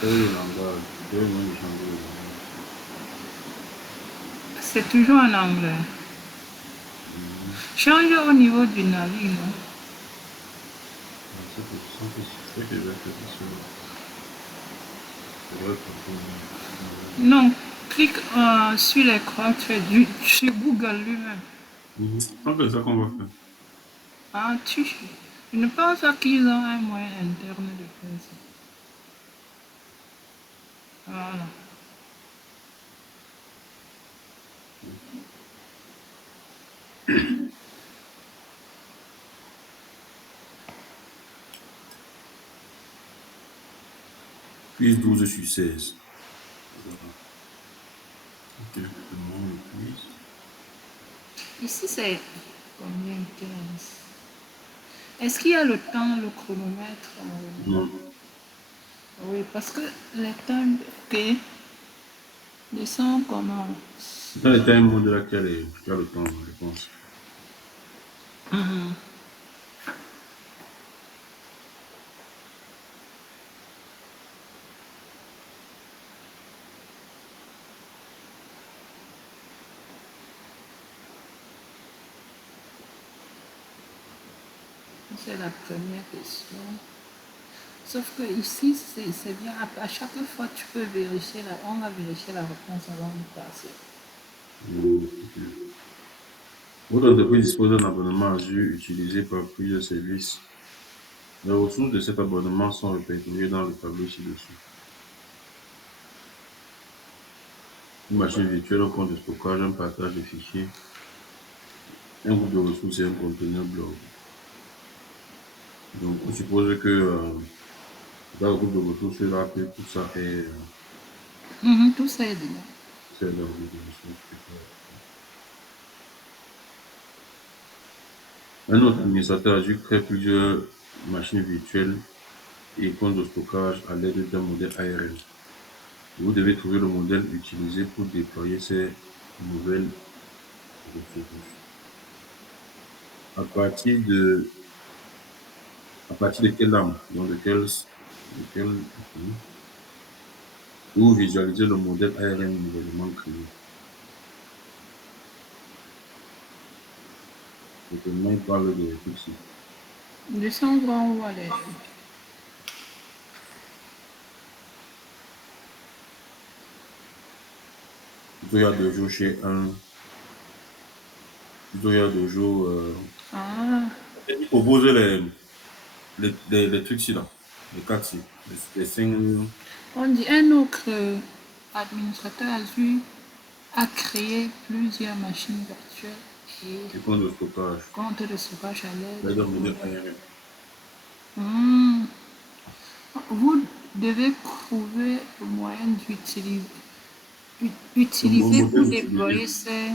Quel est le langage? Quel est le nom de changer le langage? C'est toujours en anglais. Mhm. Change au niveau du navire, non? Dans cette position, qu'est-ce que je vais faire sur le. Je devrais taper le langage. Non, clique sur l'écran, sur Google lui-même. Mhm. Donc, c'est ça qu'on va faire. Ah, je ne pense pas qu'ils ont un moyen interne de faire ça. Voilà. Quiz 12 sur 16. Voilà. Ok, demande le quiz. Ici, c'est combien 15. Est-ce qu'il y a le temps, le chronomètre Non. Oui, parce que les temps, ok, ils sont comment? Dans les time mode là, qui a le temps, je pense. C'est la première question. Sauf que ici, c'est bien. À chaque fois, tu peux vérifier, on va vérifier la réponse avant de passer. Ok. Votre entreprise dispose d'un abonnement Azure utilisé par plusieurs services. Les ressources de cet abonnement sont répertoriées dans le tableau ci-dessous. Une machine virtuelle, un compte de stockage, un partage de fichiers, un groupe de ressources et un conteneur blog. Donc, on suppose que dans le groupe de ressources, là, que tout ça est, Tout ça est dedans. c'est dans le groupe de ressources. Un autre administrateur Azure crée plusieurs machines virtuelles et comptes de stockage à l'aide d'un modèle ARM. Vous devez trouver le modèle utilisé pour déployer ces nouvelles ressources. À partir de, à partir de quelle lame, donc ok. Ou visualiser le modèle ARM nouvellement créé. Donc, maintenant, il parle de trucs. Descends voir où aller. Plutôt, il y a 2 jours chez un, plutôt, il y a 2 jours, Ah, il propose les trucs ci là, les 4 ci, les 5 on dit un autre administrateur Azure a créé plusieurs machines virtuelles et comptes de stockage. compte de stockage à Là, l'aide le du modèle modèle. ARM. Vous devez trouver le moyen d'utiliser Le utiliser pour modèle déployer utilisé. ces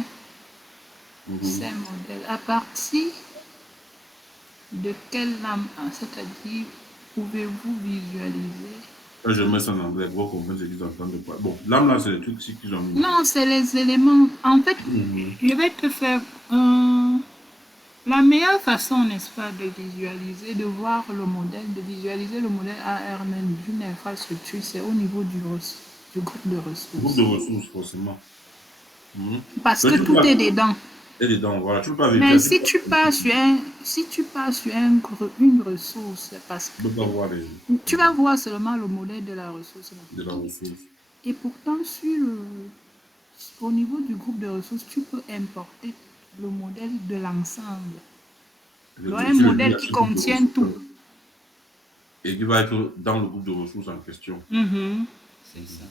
Mhm. modèles. À partir de quelle lame, c'est-à-dire, pouvez-vous visualiser? Là, je mets ça en anglais, voir comprendre ce qu'ils entendent pas. Bon, là, c'est les trucs ci qu'ils ont mis. Non, c'est les éléments. En fait, Mhm. je vais te faire la meilleure façon, n'est-ce pas, de visualiser, de voir le modèle, de visualiser le modèle ARM d'une infrastructure, c'est au niveau du groupe de Groupe de ressources. ressources, forcément. Mhm. Parce Mais que tu peux tout est pas. dedans. Et dedans, voilà. Tu peux pas Mais vérifier. Tu si tu pars sur, si tu pars sur une ressource, parce peux pas voir que tu vas voir seulement le modèle de la ressource là. de la ressource. Et pourtant, au niveau du groupe de ressources, tu peux importer le modèle de l'ensemble. Un Tu le mets modèle dans qui ce groupe de contient tout. ressources et qui va être dans le groupe de ressources en question. C'est ça.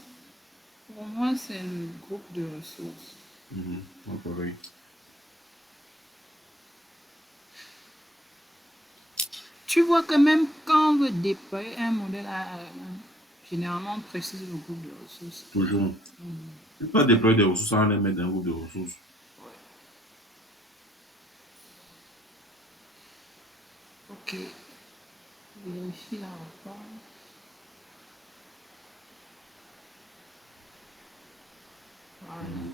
Pour moi, c'est le groupe de ressources. Mhm. Donc, pareil. Tu vois que même quand on veut déployer un modèle ARM, généralement on précise le groupe de ressources. Toujours. Tu peux pas déployer des ressources sans les mettre dans un groupe de ressources. Ok, vérifie la réponse. Voilà. Mhm.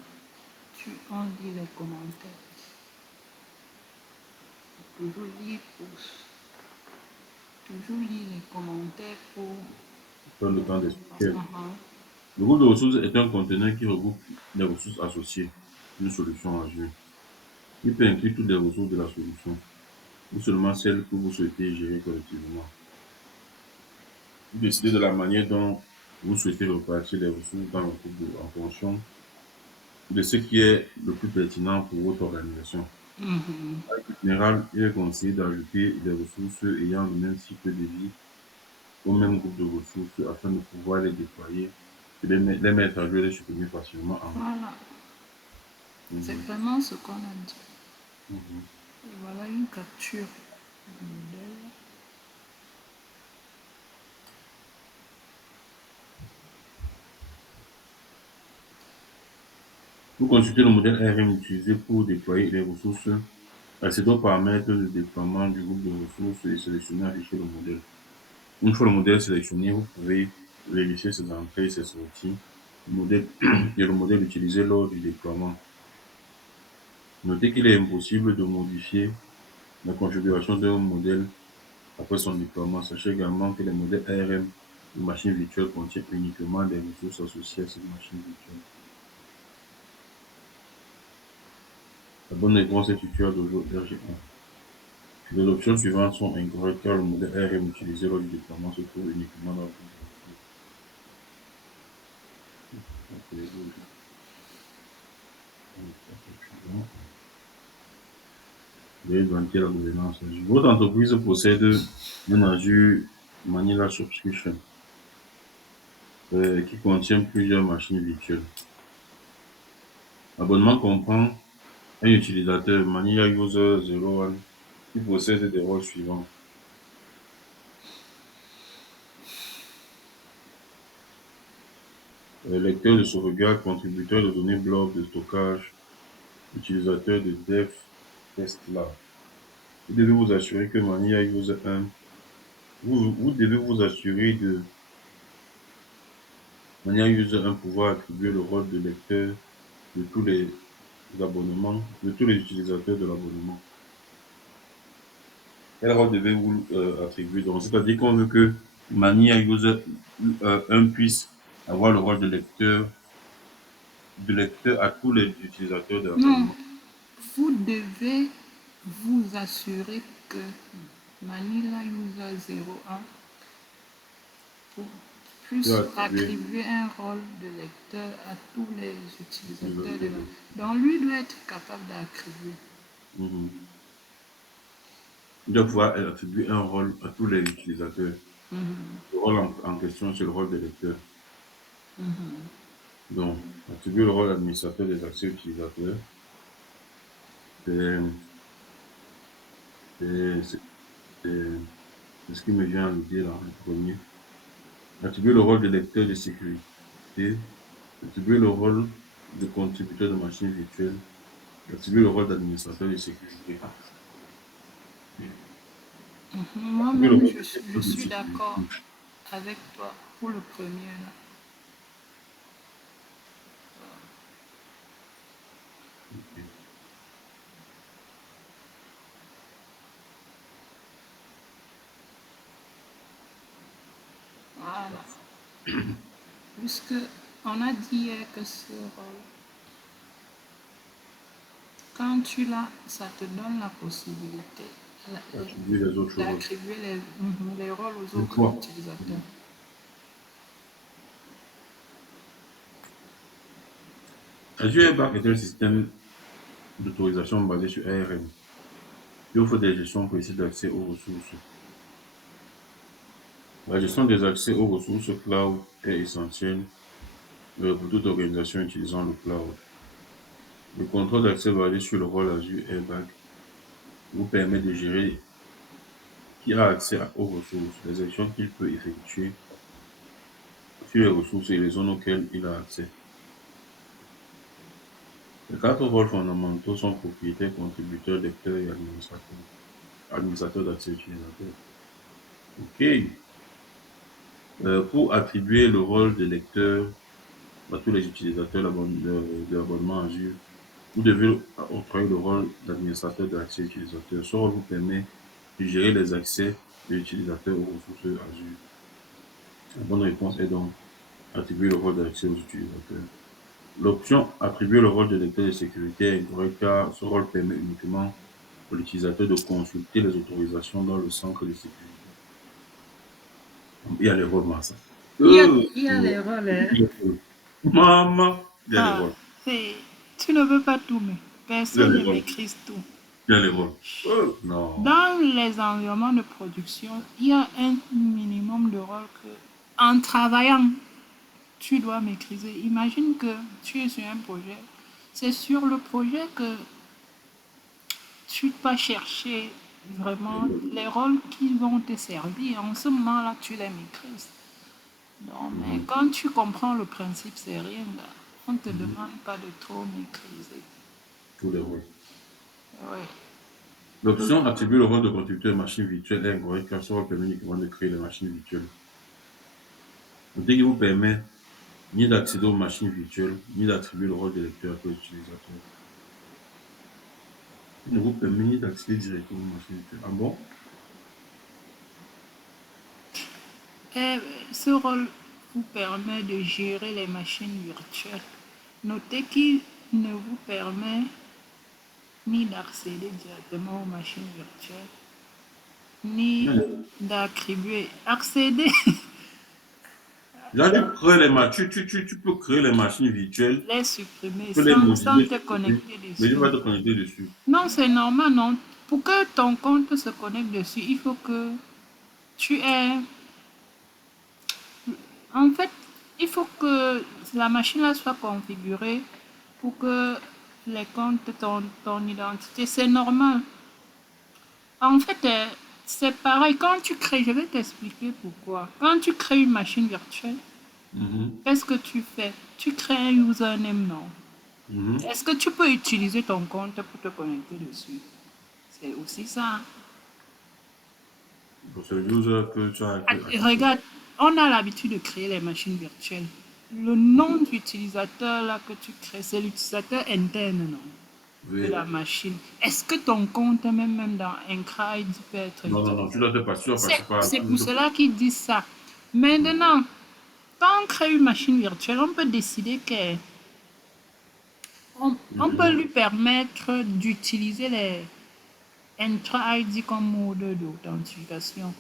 On lit les commentaires. Toujours lire, toujours lire les commentaires pour dans le temps des SQL. Mhm. Le groupe de ressources est un conteneur qui regroupe les ressources associées d'une solution Azure. Il peut inclure toutes les ressources de la solution ou seulement celles que vous souhaitez gérer collectivement. Vous décidez de la manière dont vous souhaitez repartir les ressources dans le groupe en fonction de ce qui est le plus pertinent pour votre organisation. Mhm. En général, il est conseillé d'ajouter des ressources ayant le même cycle de vie au même groupe de ressources afin de pouvoir les déployer, et les mettre à jour et les supprimer facilement en groupe. Voilà, c'est Mhm, vraiment ce qu'on a dit. mhm. Et voilà une capture du modèle. Pour consulter le modèle ARM utilisé pour déployer les ressources, accédez aux paramètres de déploiement du groupe de ressources et sélectionnez afficher le modèle. Une fois le modèle sélectionné, vous pouvez vérifier ses entrées et ses sorties, le modèle et le modèle utilisé lors du déploiement. Notez qu'il est impossible de modifier la configuration d'un modèle après son déploiement. Sachez également que les modèles ARM de machines virtuelles contiennent uniquement des ressources associées à cette machine virtuelle. La bonne réponse est tuteur Dojo RG1. Les options suivantes sont incorrectes car le modèle ARM utilisé lors du déploiement se trouve uniquement dans le groupe de ressources. Donc, vous allez vérifier la gouvernance Azure. Votre entreprise possède un Azure Manila Subscription qui contient plusieurs machines virtuelles. L'abonnement comprend un utilisateur Manila User 01 qui possède des rôles suivants. Lecteur de sauvegarde, contributeur de données blob de stockage, utilisateur de dev test lab. Vous devez vous assurer que Manila User 1, vous devez vous assurer de Manila User 1 pouvoir attribuer le rôle de lecteur de tous les abonnements, de tous les utilisateurs de l'abonnement. Quel rôle devez-vous attribuer? Donc, c'est-à-dire qu'on veut que Mania User 1 puisse avoir le rôle de lecteur à tous les utilisateurs de Non, l'abonnement. vous devez vous assurer que Manila User 01 Peut puisse attribuer attribuer un rôle de lecteur à tous les utilisateurs de la... utilisateur. Donc lui doit être capable d'attribuer. Mhm. Il doit pouvoir attribuer un rôle à tous les utilisateurs. Le rôle en question, c'est le rôle de lecteur. Donc, attribuer le rôle d'administrateur des accès utilisateurs, c'est c'est- c'est- c'est ce qui me vient à l'idée là, en premier. Attribuer le rôle de lecteur de sécurité, attribuer le rôle de contributeur de machine virtuelle, attribuer le rôle d'administrateur de sécurité, attribuer le Moi-même, rôle de je gestion de suis d'accord sécurité. avec toi pour le premier là. Ok. Voilà. Puisque on a dit hier que ce rôle, quand tu l'as, ça te donne la possibilité Attribuer les autres rôles. d'attribuer les rôles aux Une autres fois. utilisateurs. Azure Airbag est un système d'autorisation basé sur ARM qui offre des gestions précises d'accès aux ressources. La gestion des accès aux ressources cloud est essentielle pour toute organisation utilisant le cloud. Le contrôle d'accès basé sur le rôle Azure Airbag vous permet de gérer qui a accès aux ressources, les actions qu'il peut effectuer sur les ressources et les zones auxquelles il a accès. Les quatre rôles fondamentaux sont propriétaire, contributeur, lecteur et administrateur. Administrateur d'accès utilisateur. OK. Pour attribuer le rôle de lecteur à tous les utilisateurs de l'abonnement Azure, vous devez octroyer le rôle d'administrateur d'accès utilisateur. Ce rôle vous permet de gérer les accès des utilisateurs aux ressources Azure. La bonne réponse est donc attribuer le rôle d'accès aux utilisateurs. L'option attribuer le rôle de lecteur de sécurité est incorrecte car ce rôle permet uniquement à l'utilisateur de consulter les autorisations dans le centre de sécurité. Il y a les rôles, Massa. Il y a l'erreur, hein. Maman, il y a les Ah, rôles. tu ne veux pas tout, mais Il y a personne les ne rôles. maîtrise tout. Il y a les rôles. Non. Dans les environnements de production, il y a un minimum de rôles que, en travaillant, tu dois maîtriser. Imagine que tu es sur un projet. C'est sur le projet que tu vas chercher vraiment les rôles qui vont te servir. En ce moment-là, tu les maîtrises. Non, mais Mhm, quand tu comprends le principe, c'est rien là. On ne te mhm. demande pas de trop maîtriser. Tous les rôles. Ouais. L'option attribuer le rôle de contributeur machine virtuelle est incorrecte car ce rôle permet uniquement de créer les machines virtuelles. Notez qu'il vous permet ni d'accéder aux machines virtuelles, ni d'attribuer le rôle de lecteur aux utilisateurs. Il ne vous permet ni d'accéder directement aux machines virtuelles. Ah bon? Et ce rôle vous permet de gérer les machines virtuelles. Notez qu'il ne vous permet ni d'accéder directement aux machines virtuelles, ni d'attribuer. Accéder, Là, tu peux créer les machines virtuelles, les supprimer tu peux les sans modifier, te mais connecter tu dessus. vas te connecter dessus. Non, c'est normal, non. Pour que ton compte se connecte dessus, il faut que tu aies. En fait, il faut que la machine là soit configurée pour que les comptes, ton identité, c'est normal. En fait, c'est pareil. Quand tu crées, je vais t'expliquer pourquoi. Quand tu crées une machine virtuelle, Mhm, qu'est-ce que tu fais? Tu crées un username, non? mhm. Est-ce que tu peux utiliser ton compte pour te connecter dessus? C'est aussi ça. Donc, c'est le user que tu as affiché. Regarde, on a l'habitude de créer les machines virtuelles. Le nom d'utilisateur là que tu crées, c'est l'utilisateur interne, non? De Oui. la machine. Est-ce que ton compte, même dans Encride, peut être Non, non, non, utilisé? tu dois passer par. C'est pour cela qu'ils disent ça. Maintenant, quand on crée une machine virtuelle, on peut décider que on peut Mhm. lui permettre d'utiliser les Entra ID comme mode d'authentification.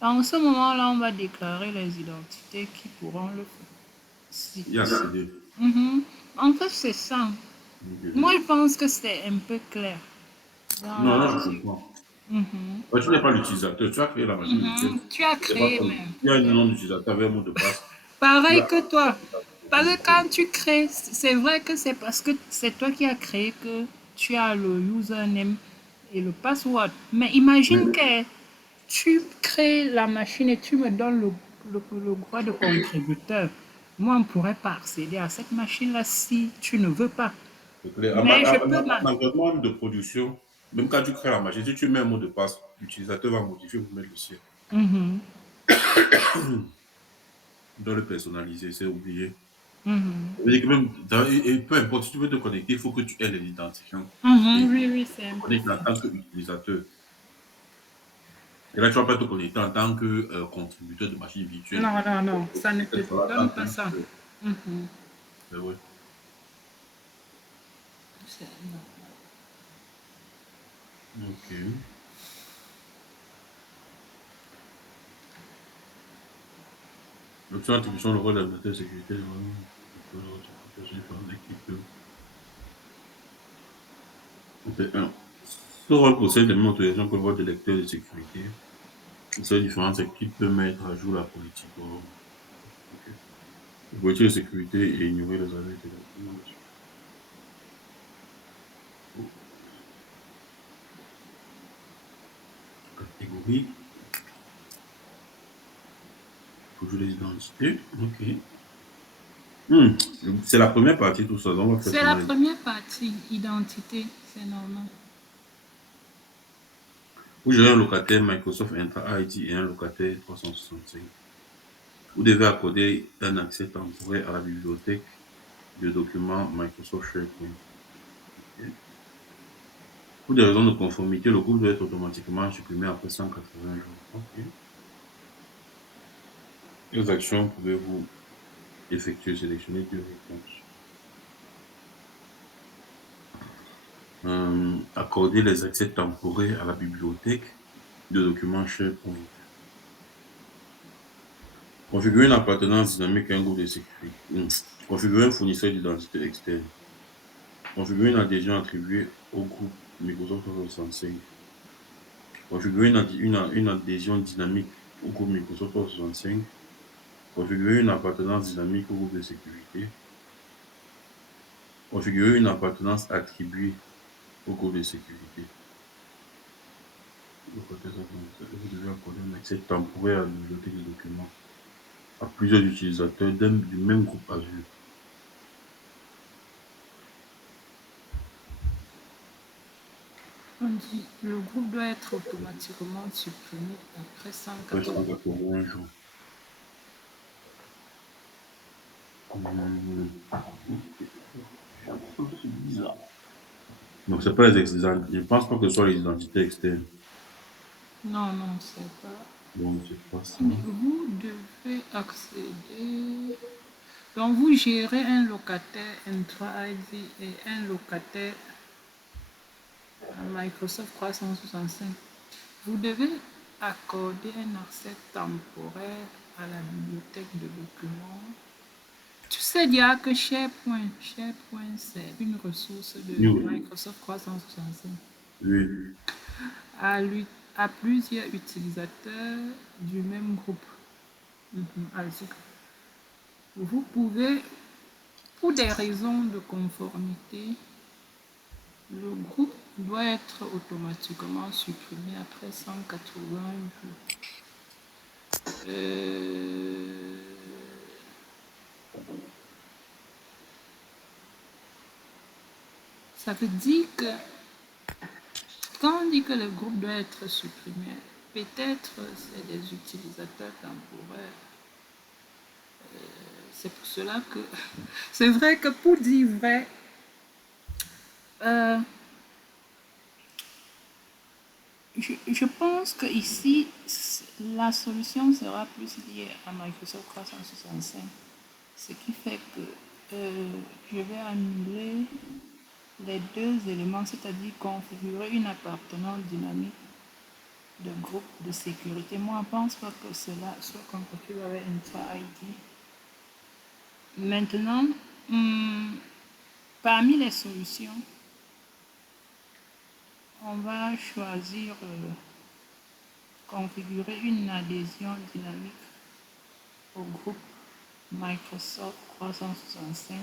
En ce moment-là, on va déclarer les identités qui pourront le Il y a CD. Mhm. En fait, c'est ça. Ok. Moi, je pense que c'est un peu clair dans Non, la non, je musique. comprends. Mhm. Ouais, tu n'es pas l'utilisateur, tu as créé la machine virtuelle. Tu as C'est pas créé comme. même. Il y a un nom d'utilisateur avec un mot de passe. Tu Pareil vas que toi. machine Parce que virtuelle. quand tu crées, c'est vrai que c'est parce que c'est toi qui as créé que tu as le username et le password. Mais imagine Oui. que tu crées la machine et tu me donnes le droit de contributeur. Moi, on ne pourrait pas accéder à cette machine-là si tu ne veux pas. C'est clair. Mais je peux En environnement de production, même quand tu crées la machine, si tu mets un mot de passe, l'utilisateur va modifier pour mettre le sien. Mhm, Tu dois le personnaliser, c'est obligé. mhm. Ça veut dire que même, et peu importe, si tu veux te connecter, il faut que tu aies les identifiants. Mhm, Et oui, oui, c'est tu un te peu connectes en ça. tant qu'utilisateur. Et là, tu ne vas pas te connecter en tant que contributeur de machine virtuelle. Non, non, non, ça ne te Cette fois-là, en donne tant pas ça. que. Mhm. Ben ouais. Non. Ok. L'option attribution le rôle d'administrateur de sécurité, j'ai différentes équipes. C'est un. Ce rôle possède les mêmes autorisations que le rôle de lecteur de sécurité. Ces différentes équipes peuvent mettre à jour la politique. Oh, ok. La politique de sécurité et ignorer les alertes et les recommandations. Oh, catégorie. Il faut jouer les identités. Ok. Hmm. C'est la première partie, tout ça. Donc, on va faire C'est la seulement les. première partie, identité, c'est normal. Vous gérez un locataire Microsoft Entra ID et un locataire 365. Vous devez accorder un accès temporaire à la bibliothèque de documents Microsoft SharePoint. Ok. Pour des raisons de conformité, le groupe doit être automatiquement supprimé après 180 jours. Ok. Quelles actions pouvez-vous effectuer? Sélectionnez deux réponses. Accorder les accès temporaires à la bibliothèque de documents SharePoint. Configurer une appartenance dynamique à un groupe de sécurité. Configurer un fournisseur d'identité externe. Configurer une adhésion attribuée au groupe Microsoft 365. Configurer une adhésion dynamique au groupe Microsoft 365. Configurer une appartenance dynamique au groupe de sécurité. Configurer une appartenance attribuée au groupe de sécurité. Vous devez accorder un accès temporaire à la bibliothèque de documents à plusieurs utilisateurs du même groupe Azure. On dit le groupe doit être automatiquement supprimé après Après 180. 180 jours. Hum, c'est bizarre. Donc, c'est pas je pense pas que ce soit les identités externes. Non, non, c'est pas. Donc, c'est pas ça. Mais vous devez accéder. Donc, vous gérez un locataire Entra ID et un locataire à Microsoft 365. Vous devez accorder un accès temporaire à la bibliothèque de documents. Tu sais déjà que SharePoint, c'est une ressource de Oui, Microsoft 365 oui. à, à plusieurs utilisateurs du même groupe. Azure. Vous pouvez, pour des raisons de conformité, le groupe doit être automatiquement supprimé après 180 jours. Euh, Ça veut dire que quand on dit que le groupe doit être supprimé, peut-être c'est des utilisateurs temporaires. C'est pour cela que c'est vrai que pour dire vrai, euh, je pense que ici la solution sera plus liée à Microsoft 365, ce qui fait que je vais annuler les deux éléments, c'est-à-dire configurer une appartenance dynamique de groupe de sécurité. Moi, je ne pense pas que cela soit compatible avec Entra ID. Maintenant, parmi les solutions, on va choisir configurer une adhésion dynamique au groupe Microsoft 365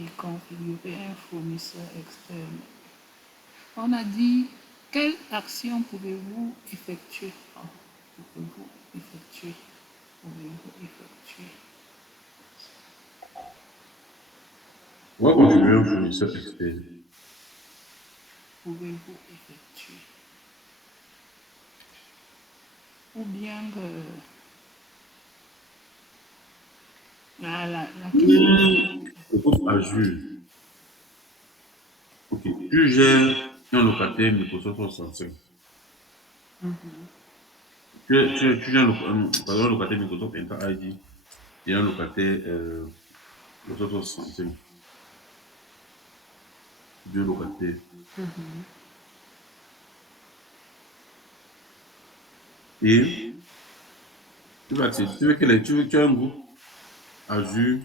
et configurer un fournisseur externe. On a dit, quelle action pouvez-vous effectuer? Pouvez-vous effectuer? Pouvez-vous effectuer? On va configurer un fournisseur externe. Pouvez-vous effectuer? Ou bien que la question. Le groupe Azure. Ok. Tu gères un locataire Microsoft 365. Tu gères pardon, un locataire Microsoft Entra ID et un locataire Microsoft 365. Deux locataires. Et tu vas accéder, tu as un groupe Azure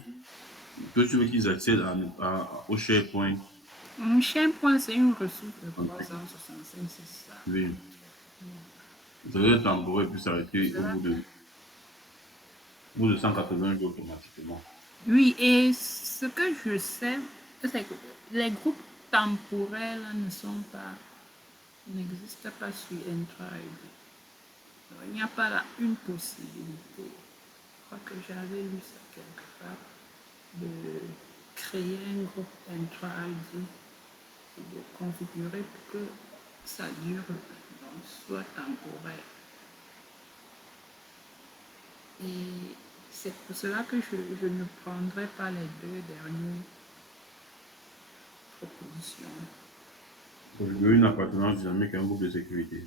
que tu veux qu'ils accèdent au SharePoint. Mon SharePoint, c'est une ressource de 365, c'est ça. Oui. Ça doit être temporaire puis C'est s'arrêter cela que- au bout de 180 jours automatiquement. Oui, et ce que je sais, c'est que les groupes temporels ne sont pas, n'existent pas sur Entribe. Il n'y a pas là une possibilité. Je crois que j'avais lu ça quelque part, de créer un groupe Entribe et de configurer pour que ça dure, donc soit temporaire. Et c'est pour cela que je ne prendrai pas les deux dernières propositions. Configurer une appartenance dynamique à un groupe de sécurité.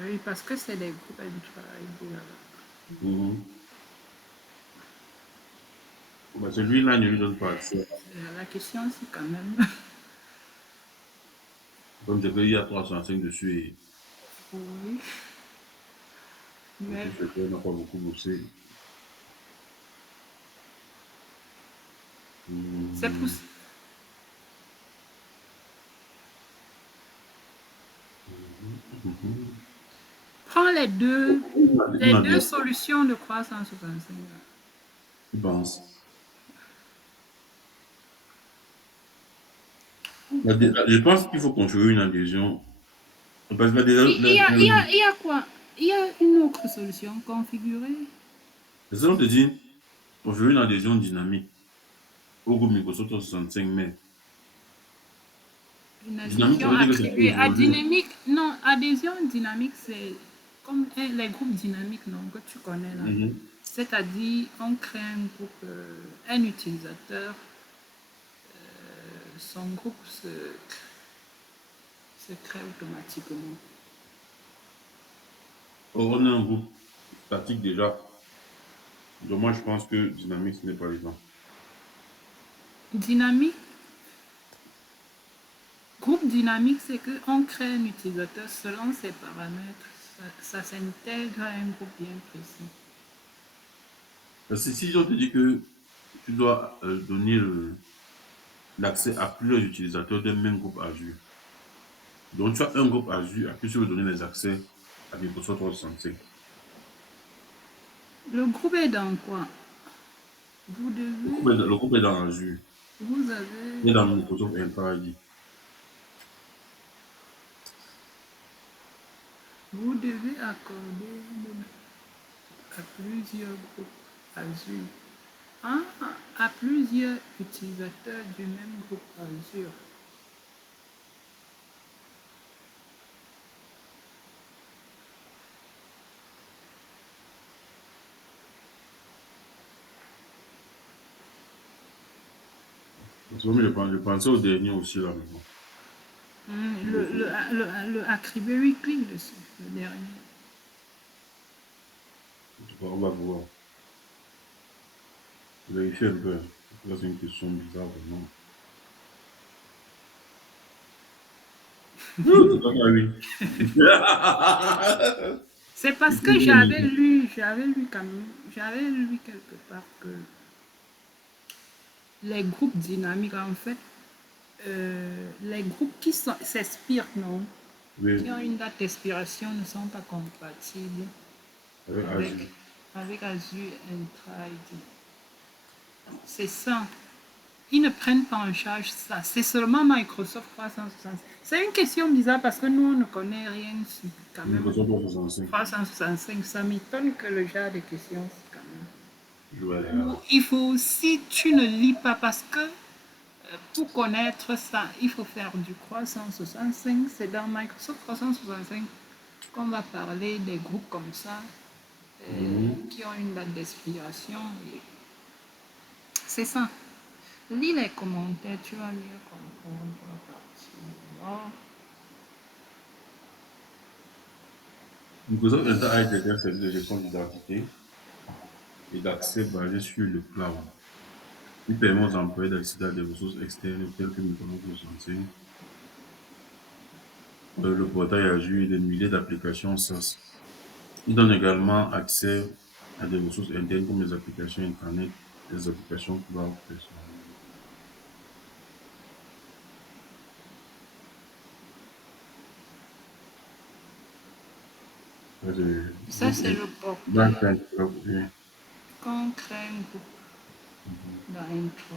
Oui, parce que c'est des groupes Entribe là-bas. Mhm. Bah, celui-là ne lui donne pas accès. La question, c'est quand même. Comme je veux, il y a 305 dessus et Oui, le mais chercheur n'a pas beaucoup bossé. c'est pour. Hum, hum. Prends les On a deux bien, solutions de croissance 65. je pense. Je pense qu'il faut construire une adhésion. Parce que Il y a quoi? Il y a une autre solution configurée. c'est ça, on te dit, construire une adhésion dynamique au groupe Microsoft 365, mais Une dynamique, ça adhésion veut dire que ça peut attribuée à évoluer. dynamique. Non, adhésion dynamique, c'est comme les groupes dynamiques non, que tu connais là. Mhm. C'est-à-dire, on crée un groupe, un utilisateur, son groupe se crée automatiquement. Or, on a un groupe statique déjà. Donc, moi, je pense que dynamique, ce n'est pas évident. Dynamique, groupe dynamique, c'est qu'on crée un utilisateur selon ses paramètres. Ça s'intègre à un groupe bien précis. Parce que si on te dit que tu dois donner l'accès à plusieurs utilisateurs d'un même groupe Azure, donc tu as un groupe Azure à qui tu veux donner les accès à Microsoft 365. Le groupe est dans quoi? Vous devez, Le groupe est dans Azure, vous avez, il est dans Microsoft Entra ID. vous devez accorder à plusieurs groupes Azure. Ah, à plusieurs utilisateurs du même groupe Azure. Je pensais au dernier aussi là maintenant. Le Acriberry clique dessus, le dernier. En tout cas, on va voir. Vérifier un peu. Là, c'est une question bizarre vraiment. C'est pas ça, oui. C'est parce que j'avais lu quelque part que les groupes dynamiques, en fait, les groupes qui s'expirent, non, qui Oui, ont une date d'expiration ne sont pas compatibles avec avec, Azure. avec Azure Entra ID. C'est ça. Ils ne prennent pas en charge ça. C'est seulement Microsoft 365. C'est une question bizarre parce que nous, on ne connaît rien sur quand même Microsoft 365. 365. Ça m'étonne que le genre de questions, c'est quand même. Je vais aller Ou là. il faut, si tu ne lis pas, parce que pour connaître ça, il faut faire du 365. C'est dans Microsoft 365 qu'on va parler des groupes comme ça, Mhm. qui ont une date d'expiration. C'est ça. Lis les commentaires, tu vas mieux comprendre à partir de là. Microsoft Entra ID est un service de gestion d'identité et d'accès basé sur le cloud. Il permet aux employés d'accéder à des ressources externes telles que Microsoft 365, le portail Azure et des milliers d'applications SaaS. Il donne également accès à des ressources internes comme les applications Internet et les applications cloud personnalisées. Ça, c'est Ça, groupe c'est le Bank portail Inc. qu'on crée un groupe Mhm. dans M3.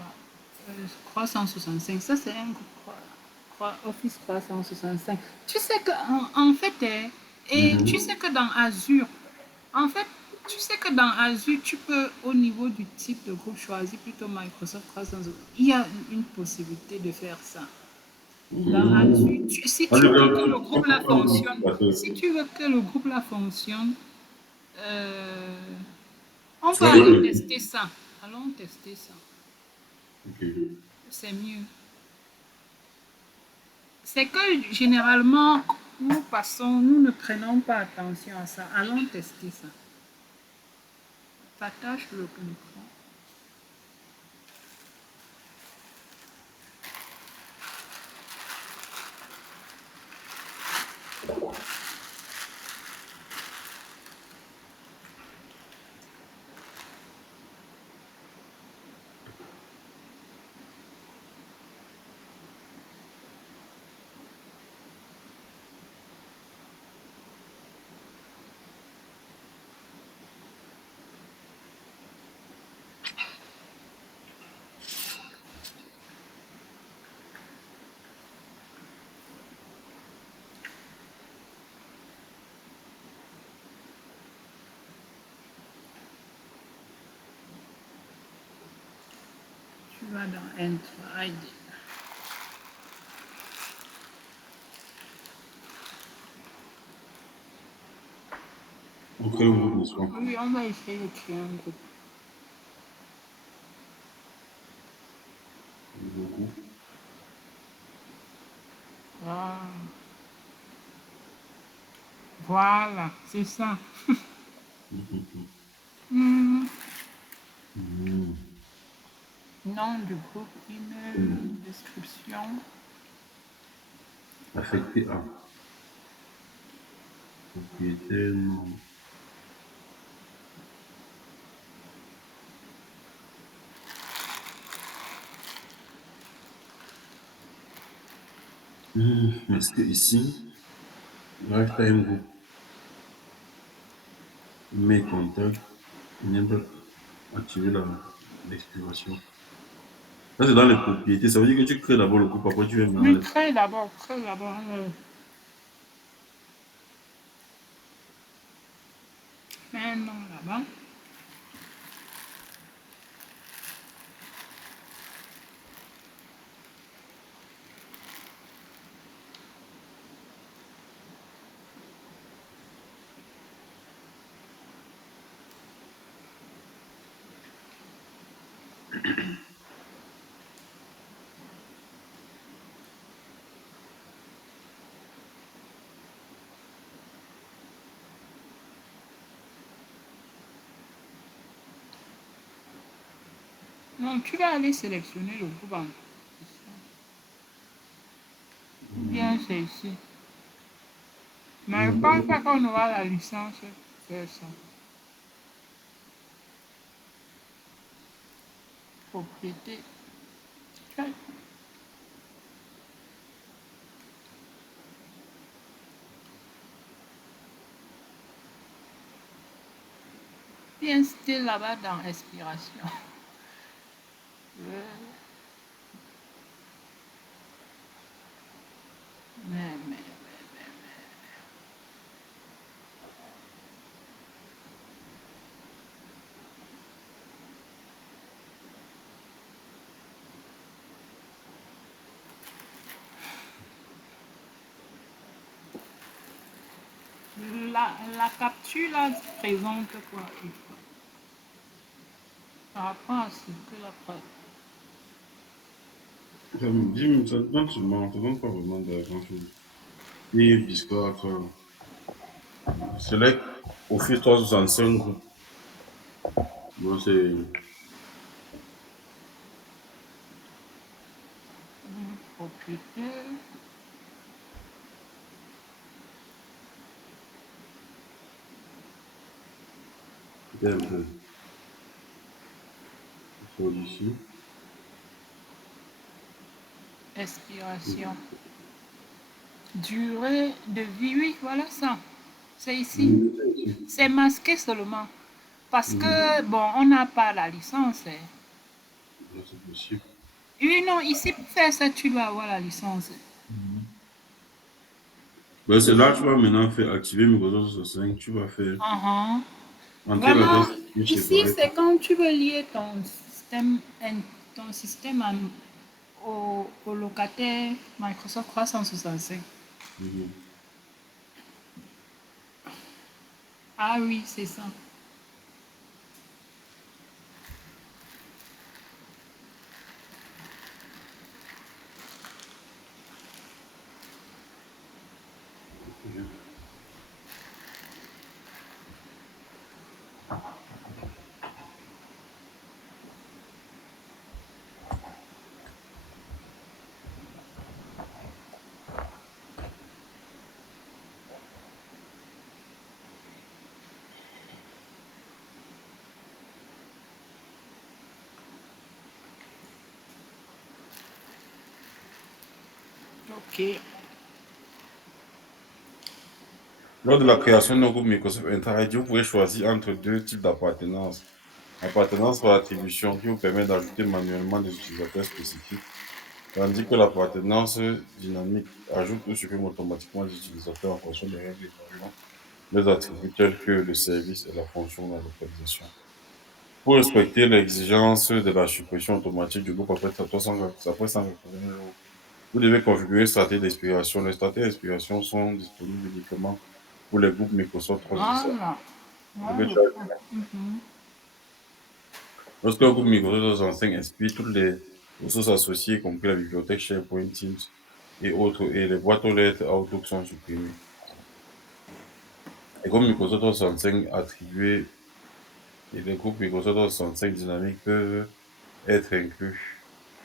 365, ça c'est un groupe Office 365. Tu sais que en fait, et tu sais Mhm. que dans Azure, en fait, tu sais que dans Azure, tu peux au niveau du type de groupe choisir plutôt Microsoft 365. Il y a une possibilité de faire ça. Dans Azure, Mhm. si On tu le veux que le verra groupe là comme fonctionne, utilisateur. si tu veux que le groupe là fonctionne, euh, on Tu va vas aller le. tester ça. Allons tester ça. Ok. C'est mieux. C'est que généralement, nous ne prenons pas attention à ça. Allons tester ça. Partage le micro. Tu vas dans Enter ID. On crée un groupe, n'est-ce pas? Oui, on va essayer de créer un groupe. Nouveau groupe. Ah, voilà, c'est ça. Mhm. Hmm, Mhm. nom du groupe, email, Mhm. description. Affecté à propriétaire, nom. Est-ce que ici, lifetime group, mes contacts, enable, activer l'expiration. Ça, c'est dans les propriétés. Ça veut dire que tu crées d'abord le groupe, après tu vas maintenant Oui, les. crée d'abord. Mets un nom là-bas. Non, tu vas aller sélectionner le groupe en question. Ou bien c'est ici. Mais je Non, pense pas qu'on aura la licence pour faire ça. Propriété. Tu bien style là-bas dans expiration. Euh, mais. La capture là présente quoi par rapport à ce que la preuve. ça me dit, ça donne seulement, ça donne pas vraiment de grand-chose. Et Discord, select Office 365 groupe. Bon, c'est. Propriété. C'était un peu. Il faut ici. Expiration. Durée de vie, oui, voilà ça. C'est ici. Ici. C'est masqué seulement. Parce Mhm. que, bon, on n'a pas la licence. Hein. Là, c'est possible. Oui, non, ici, pour faire ça, tu dois avoir la licence. Ben, c'est là, tu vas maintenant faire activer Microsoft 365. Tu vas faire Uh-huh. entrer Vraiment, l'adresse email ici, séparée. c'est quand tu veux lier ton système au locataire Microsoft 365. Mhm. Ah oui, c'est ça. Ok. Lors de la création d'un groupe Microsoft Entra-ID, vous pouvez choisir entre deux types d'appartenance. L'appartenance par attribution qui vous permet d'ajouter manuellement des utilisateurs spécifiques, tandis que l'appartenance dynamique ajoute ou supprime automatiquement des utilisateurs en fonction des règles évaluant les attributs tels que le service et la fonction de la localisation. Pour respecter l'exigence de la suppression automatique du groupe après 180 jours, vous devez configurer une stratégie d'expiration. Les stratégies d'expiration sont disponibles uniquement pour les groupes Microsoft 365. Voilà. Est-ce que Voilà. tu as- Lorsque le groupe Microsoft 365 expire, toutes les ressources associées, y compris la bibliothèque SharePoint, Teams et autres, et les boîtes aux lettres Outlook sont supprimées. Les groupes Microsoft 365 attribués et les groupes Microsoft 365 dynamiques peuvent être inclus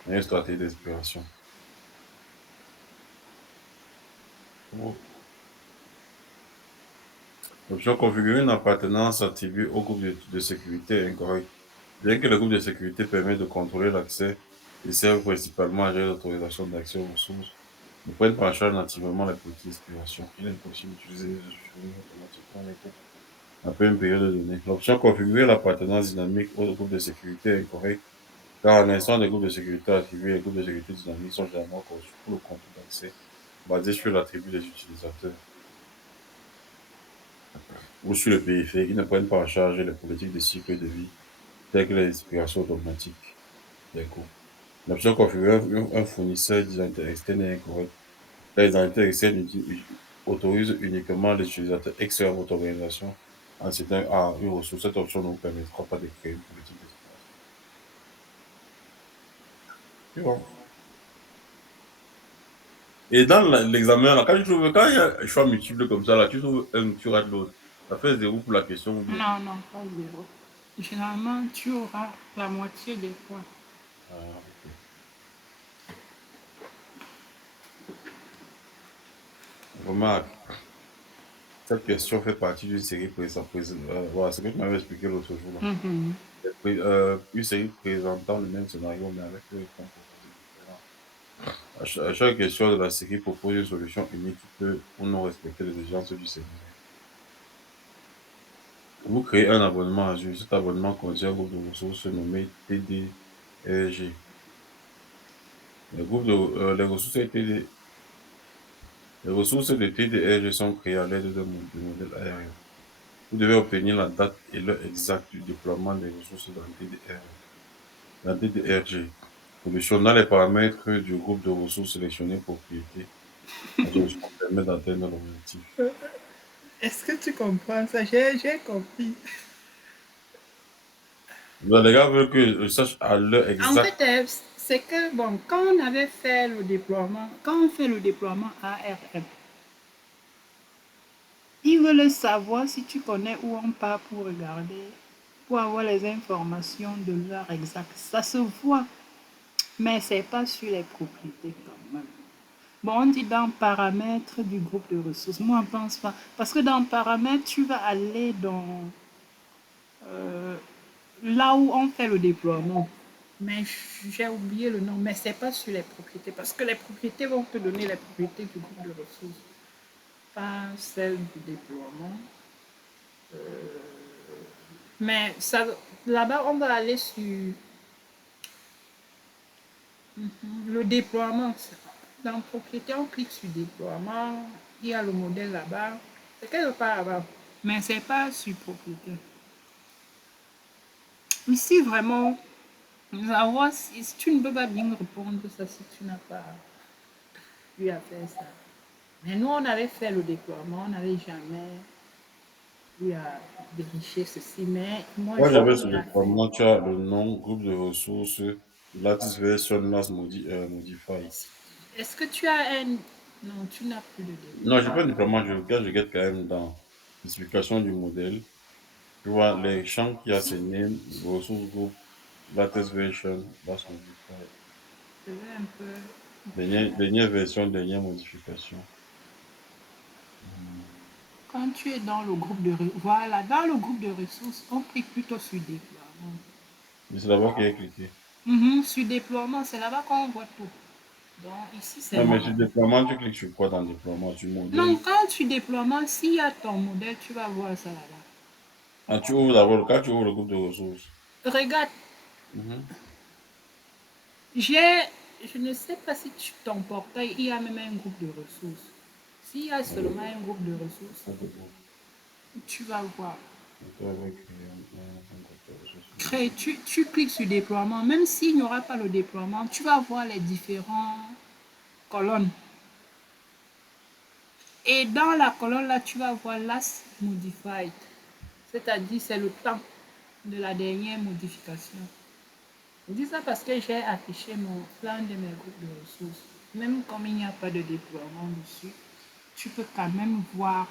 dans une stratégie d'expiration. L'option configurer une appartenance attribuée au groupe de sécurité est incorrecte. Bien que le groupe de sécurité permette de contrôler l'accès et serve principalement à gérer l'autorisation d'accès aux ressources, ne prennent pas en charge nativement la politique d'expiration. Il est possible d'utiliser les supprimer automatiquement les groupes après une période de données. L'option configurer l'appartenance dynamique au groupe de sécurité est incorrecte, car à l'instant des groupes de sécurité attribués, les groupes de sécurité dynamiques sont généralement conçus pour le contrôle d'accès basé sur l'attribut des utilisateurs ou sur le périphérique. Ils ne prennent pas en charge les politiques de cycle de vie, telles que l'expiration automatique des groupes. L'option configurer un fournisseur d'identité externe est incorrecte, car les identités externes autorisent uniquement les utilisateurs externes à votre organisation en citant à une ressource. Cette option ne vous permettra pas de créer une politique d'expiration. Tu vois. Et dans l'examen, là, quand il y a un choix multiple comme ça, là, tu trouves un, tu rates l'autre. Ça fait zéro pour la question ou bien. Non, non, pas zéro. Généralement, tu auras la moitié des points. Ah, ok. Remarque, cette question fait partie d'une série voilà, ce que tu m'avais expliqué l'autre jour, là. Mhm. Une série présentant le même scénario, mais avec des réponses proposées différentes. À chaque question de la série propose une solution unique qui peut ou non respecter les exigences du scénario. Vous créez un abonnement Azure. Cet abonnement contient un groupe de ressources nommé TDRG. Les ressources les ressources de TDRG sont créées à l'aide de modèles aériens. Vous devez obtenir la date et l'heure exacte du déploiement des ressources dans TDRG. Positionnant les paramètres du groupe de ressources sélectionnés propriété. La solution permet d'atteindre l'objectif. Est-ce que tu comprends ça? J'ai compris. Donc, les gars veulent que je sache à l'heure En fait, exacte. c'est que, bon, quand on avait fait le déploiement, quand on fait le déploiement ARM, ils veulent savoir si tu connais où on part pour regarder, pour avoir les informations de l'heure exacte. Ça se voit, mais c'est pas sur les propriétés quand même. Bon, on dit dans paramètres du groupe de ressources. Moi, je pense pas. Parce que dans paramètres, tu vas aller dans là où on fait le déploiement. Mais j'ai oublié le nom, mais c'est pas sur les propriétés. Parce que les propriétés vont te donner les propriétés du groupe de ressources, pas celles du déploiement. Mais ça, là-bas, on va aller sur le déploiement. Dans propriété, on clique sur déploiement. Il y a le modèle là-bas. C'est quelque part là-bas. Mais c'est pas sur propriété. Ici, vraiment, savoir si tu ne peux pas bien répondre ça si tu n'as pas eu à faire ça. Mais nous, on avait fait le déploiement, on n'avait jamais eu à vérifier ceci. Mais moi, Moi, je j'avais l'ai ce déjà fait. déploiement, tu as le nom, groupe de ressources, lattice version last modify. Est-ce que tu as un... Non, tu n'as plus de Non, je n'ai déploiement. pas de déploiement, je regarde quand même dans l'explication du modèle. Tu vois, les champs qui a ces names, ressources groupe, latest version, last modify. Je vais un peu... Dernière version, dernière modification. Quand tu es dans le groupe de... Voilà, dans le groupe de ressources, on clique plutôt sur déploiement. C'est là-bas qu'il a cliqué. Sur déploiement, c'est là-bas qu'on voit tout. Donc ici, c'est Non, le... mais sur déploiement, tu cliques sur quoi dans déploiement? Sur Non, modèle. quand tu déploiement, s'il y a ton modèle, tu vas voir ça là-bas. Ah, tu ouvres d'abord, quand tu ouvres le groupe de ressources. Regarde, Mhm. j'ai... Je ne sais pas si ton portail, il y a même un groupe de ressources. S'il y a seulement un groupe de ressources, Groupe de groupe. tu vas voir. Donc, on va créer un groupe de ressources. entrée, tu cliques sur déploiement. Même s'il n'y aura pas le déploiement, tu vas voir les différentes colonnes. Et dans la colonne là, tu vas voir last modified. C'est-à-dire, c'est le temps de la dernière modification. Je dis ça parce que j'ai affiché mon plan de mes groupes de ressources. Même comme il n'y a pas de déploiement dessus, tu peux quand même voir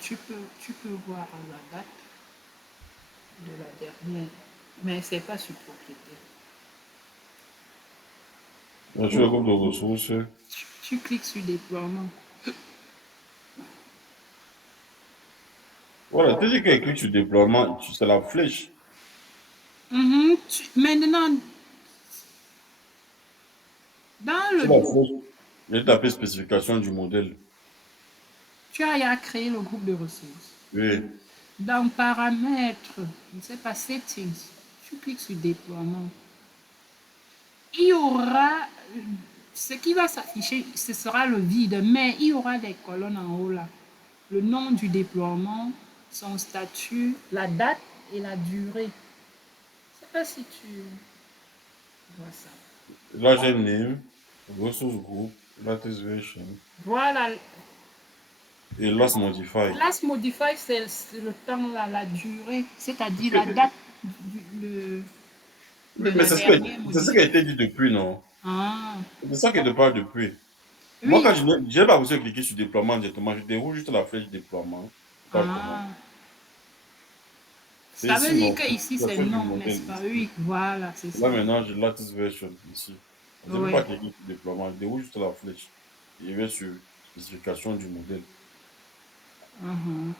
tu peux voir la date de la dernière, mais c'est pas sur propriété. Sur le groupe de ressources. Tu cliques sur déploiement. Voilà, tu dis qu'il clique sur déploiement, c'est la flèche. Maintenant, dans Sur le, la flèche, j'ai tapé spécification du modèle. tu as à créer le groupe de ressources. Oui. Dans paramètres, je ne sais pas, settings, tu cliques sur déploiement. Il y aura, ce qui va s'afficher, ce sera le vide, mais il y aura des colonnes en haut là. Le nom du déploiement, son statut, la date et la durée. Je ne sais pas si tu vois ça. Là, j'ai name, ressource group, latest version Voilà. et last modify. Last modify, c'est le temps, la durée, c'est-à-dire la date de Mais la c'est dernière ce qui a été modification. dit depuis, non? Ah, C'est ça qui te parle depuis. Moi, oui. quand je n'ai pas besoin de cliquer sur déploiement directement, je déroule juste la flèche déploiement. Par commande. Ah. C'est Ça veut ici, dire non? que ici c'est Spécification du non, n'est-ce modèle pas? ici. Oui, voilà, c'est Là, ça. maintenant, j'ai latest version ici. Je ne peux Oui. pas cliquer sur déploiement, je déroule juste la flèche. Et je vais sur spécification du modèle. Mhm.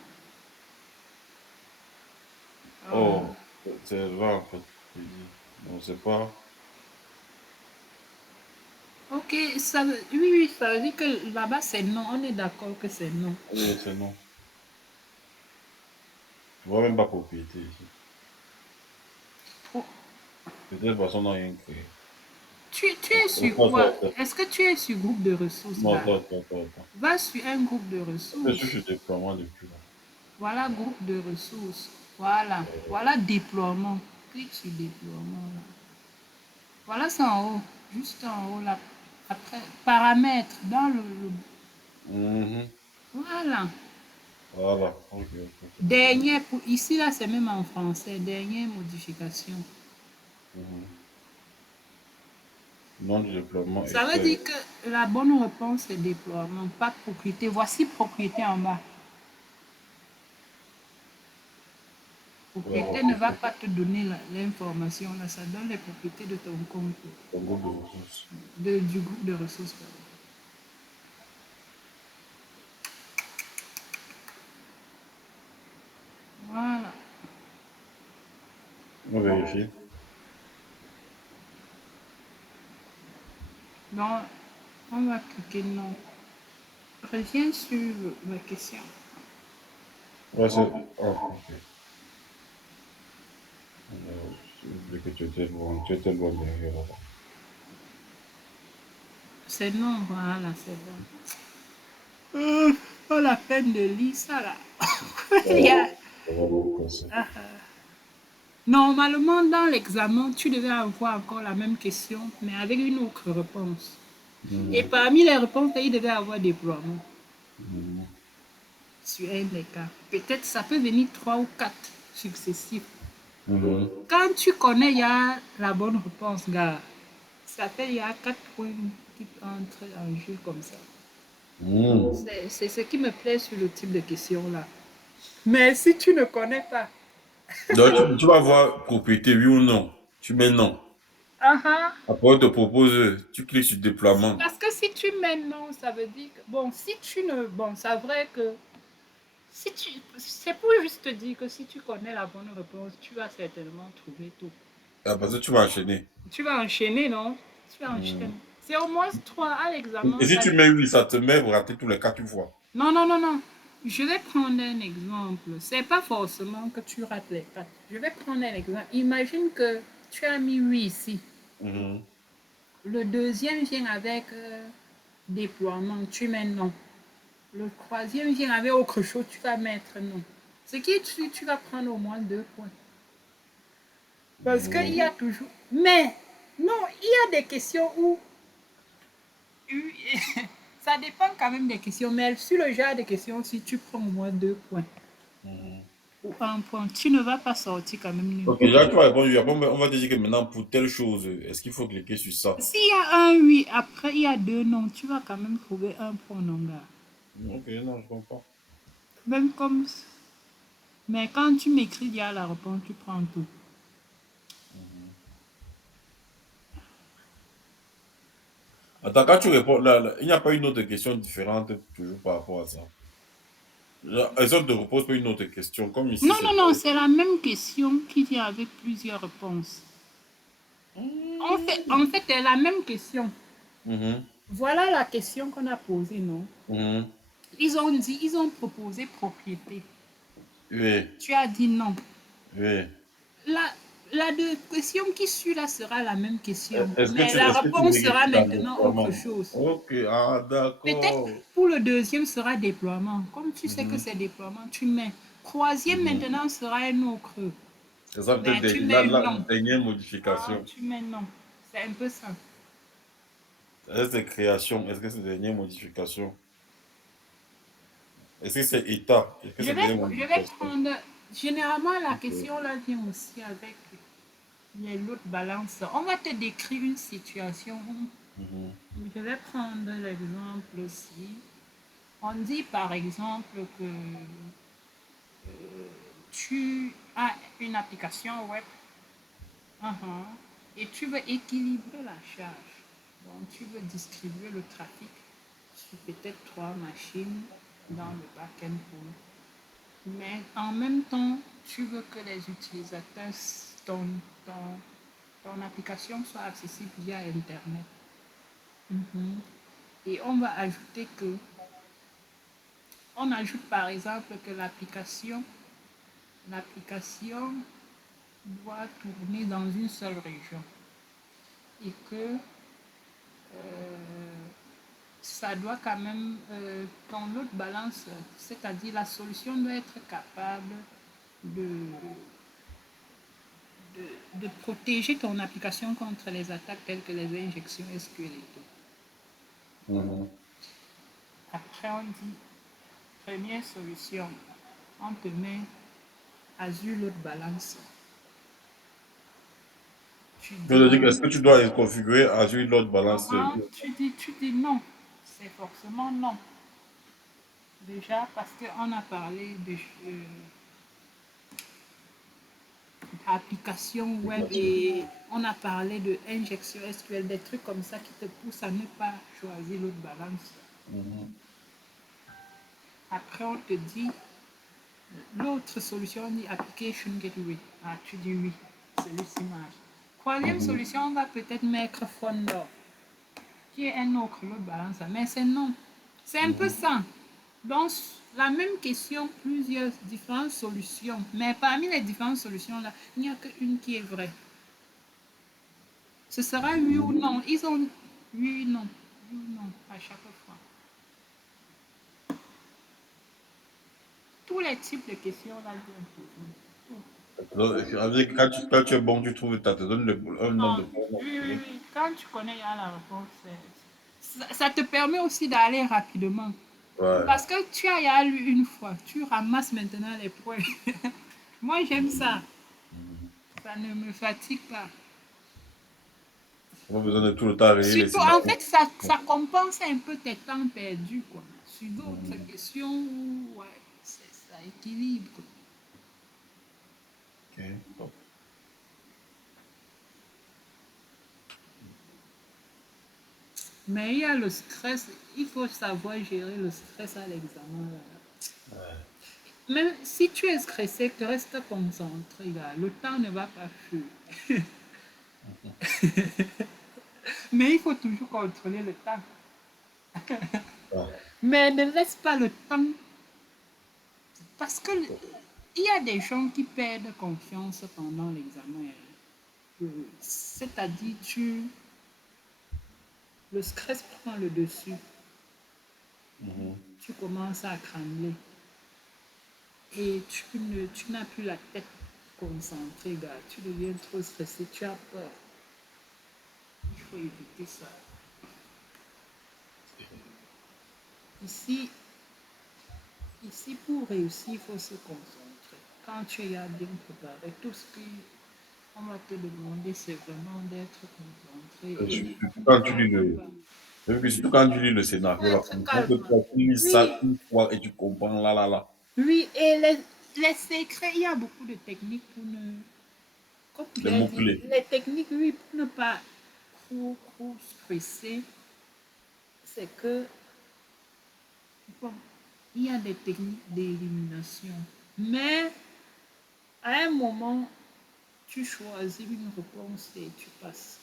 Oh. Oh, c'est là, en fait. Il dit. Non, c'est pas. Ok, oui, ça veut dire que là-bas c'est non. On est d'accord que c'est non. Oui, c'est non. Je vois même pas propriété ici. Oh. De toute façon, on n'a rien créé. Tu es sur Attends, quoi? attends, Est-ce que tu es sur groupe de ressources non, là? attends. Va sur un groupe de Je suis ressources. sur déploiement depuis là. Voilà, groupe de ressources. Voilà. Voilà, déploiement. Clique sur déploiement là. Voilà, c'est en haut. Juste en haut là. Après, paramètres dans Mhm. Voilà. Voilà, ok. Dernière, ici là c'est même en français. Dernière modification. Mhm. Nom du déploiement Ça veut externe. dire que la bonne réponse est déploiement, pas propriété. Voici propriété en bas. Voilà, Propriété ne va pas te donner l'information là, ça donne les propriétés de ton compte, un groupe de ressources. du groupe de ressources. Voilà. On vérifie. Donc, on va cliquer non. Reviens sur la question. Ouais, c'est. Ah, ok. J'ai oublié que tu étais loin derrière là-bas. C'est non, voilà, c'est bon. Pas la peine de lire ça là. Il y a- Ça va me casser. Normalement, dans l'examen, tu devais avoir encore la même question, mais avec une autre réponse. Et Mhm. parmi les réponses, il devait avoir déploiement Mhm. sur un des cas. Peut-être ça peut venir trois ou quatre successifs. Mhm. Quand tu connais, il y a la bonne réponse, gars. Ça fait, il y a 4 points qui entrent en jeu comme ça. Mhm. C'est ce qui me plaît sur le type de question-là. Mais si tu ne connais pas, Donc, tu vas voir propriété, oui ou non. Tu mets non. ah ah. Après, on te propose, tu cliques sur déploiement. Parce que si tu mets non, ça veut dire que, bon, si tu ne, bon, c'est vrai que, si tu, c'est pour juste te dire que si tu connais la bonne réponse, tu vas certainement trouver tout. Ah, parce que tu vas enchaîner. Tu vas enchaîner, non? Tu vas enchaîner. Mhm. C'est au moins 3 à l'examen. Et si tu mets oui, ça te met rater tous les cas, tu vois. Non, non, non, non. Je vais prendre un exemple. C'est pas forcément que tu rates les 4. Je vais prendre un exemple. Imagine que tu as mis 8 ici. Mhm. Le deuxième vient avec déploiement. Tu mets non. Le troisième vient avec autre chose, tu vas mettre non. Ce qui est tu vas prendre au moins 2 points. Parce qu'il y a toujours. Mais, non, il y a des questions où. Ça dépend quand même des questions, mais sur le genre de questions, si tu prends au moins 2 points ou 1 point, tu ne vas pas sortir quand même nul. Ok, déjà, tu vas répondre oui. Après, on va te dire que maintenant, pour telle chose, est-ce qu'il faut cliquer sur ça? S'il y a un oui, après il y a 2 non, tu vas quand même trouver 1 point non, gars. Ok, non, je comprends. Même comme. Mais quand tu m'écris déjà la réponse, tu prends tout. Attends, quand tu réponds, là, il n'y a pas une autre question différente toujours par rapport à ça. Les autres te reposent pas une autre question, comme ici, Non, c'est non, non, c'est la même question qui vient avec plusieurs réponses. En fait, c'est la même question. Mhm, Voilà la question qu'on a posée, non? mhm. Ils ont proposé propriété. Oui, Tu as dit non. oui. La, la question qui suit là sera la même question, mais la Est-ce que tu réponse veux que sera je t'en maintenant autre déploiement? chose. Ok, ah, Peut-être d'accord. pour le deuxième sera déploiement. Comme tu sais que Mhm, c'est déploiement, tu mets. Troisième mhm. maintenant sera un autre. C'est ça peut-être Mais tu la, mets la non. dernière Ah, modification. tu mets non. C'est un peu ça. Est-ce que c'est création? Est-ce que c'est dernière modification? Est-ce que c'est état? Est-ce que c'est dernière Je vais modification? prendre. Généralement, la Ok. question là vient aussi avec les lots de balance. On va te décrire une situation. Mhm, Je vais prendre l'exemple aussi. On dit par exemple que tu as une application web et tu veux équilibrer la charge. Donc, tu veux distribuer le trafic sur peut-être 3 machines dans le back-end pool. Mais en même temps, tu veux que les utilisateurs, ton, ton, ton application soit accessible via Internet. Et on va ajouter que, on ajoute par exemple que l'application doit tourner dans une seule région et que ça doit quand même, ton load balance, c'est-à-dire la solution doit être capable de, de protéger ton application contre les attaques telles que les injections SQL et tout. mhm. Après, on dit, première solution, on te met Azure Load Balance. Tu Je veux dis, dire, est-ce que tu dois configurer Azure Load Balance? tu dis non. C'est forcément non. Déjà parce qu'on a parlé de application web et on a parlé de injection SQL, des trucs comme ça qui te poussent à ne pas choisir l'autre balance. Mhm, Après, on te dit l'autre solution, on dit application gateway. Ah, tu dis oui, celui-ci marche. Troisième mhm, solution, on va peut-être mettre Fondor, qui est un autre load balancer, mais c'est non. C'est un peu mhm. ça. Donc, la même question, plusieurs différentes solutions. Mais parmi les différentes solutions là, il n'y a qu'une qui est vraie. Ce sera oui ou non. Ils ont oui, non. Oui ou non à chaque fois. Tous les types de questions là viennent poser. Donc, ça veut dire que quand tu es bon, tu trouves, ça te donne un nombre de Non, points. oui, oui, oui. Quand tu connais la réponse, ça te permet aussi d'aller rapidement. Ouais. Parce que tu as ya lu une fois, tu ramasses maintenant les points. Moi, j'aime ça. Mhm. Ça ne me fatigue pas. Pas besoin de tout le temps relier les Surtout, en scénarios. fait, ça compense un peu tes temps perdus, quoi. Sur d'autres Mhm. questions où, ouais, ça équilibre. Ok, top. Mais il y a le stress, il faut savoir gérer le stress à l'examen. Ouais. Même si tu es stressé, tu restes concentré, là. Le temps ne va pas fuir. Mais il faut toujours contrôler le temps. Ouais. Mais ne laisse pas le temps. Parce que il y a des gens qui perdent confiance pendant l'examen. C'est-à-dire, le stress prend le dessus. Mhm. tu commences à trembler. Et tu n'as plus la tête concentrée, gars. Tu deviens trop stressé, tu as peur. Il faut éviter ça. Ici, ici pour réussir, il faut se concentrer. Quand tu es bien préparé, tout ce qu'on va te demander, c'est vraiment d'être concentré. Et Surtout quand tu lis surtout quand tu lis le il scénario, faut là, être quand calme. tu lis ça Oui, une fois et tu comprends, là, là, là. oui, et les secrets, il y a beaucoup de techniques pour ne, comme Les j'ai dit, mots-clés. les techniques, oui, pour ne pas trop stresser, c'est que, bon, il y a des techniques d'élimination. Mais à un moment, tu choisis une réponse et tu passes.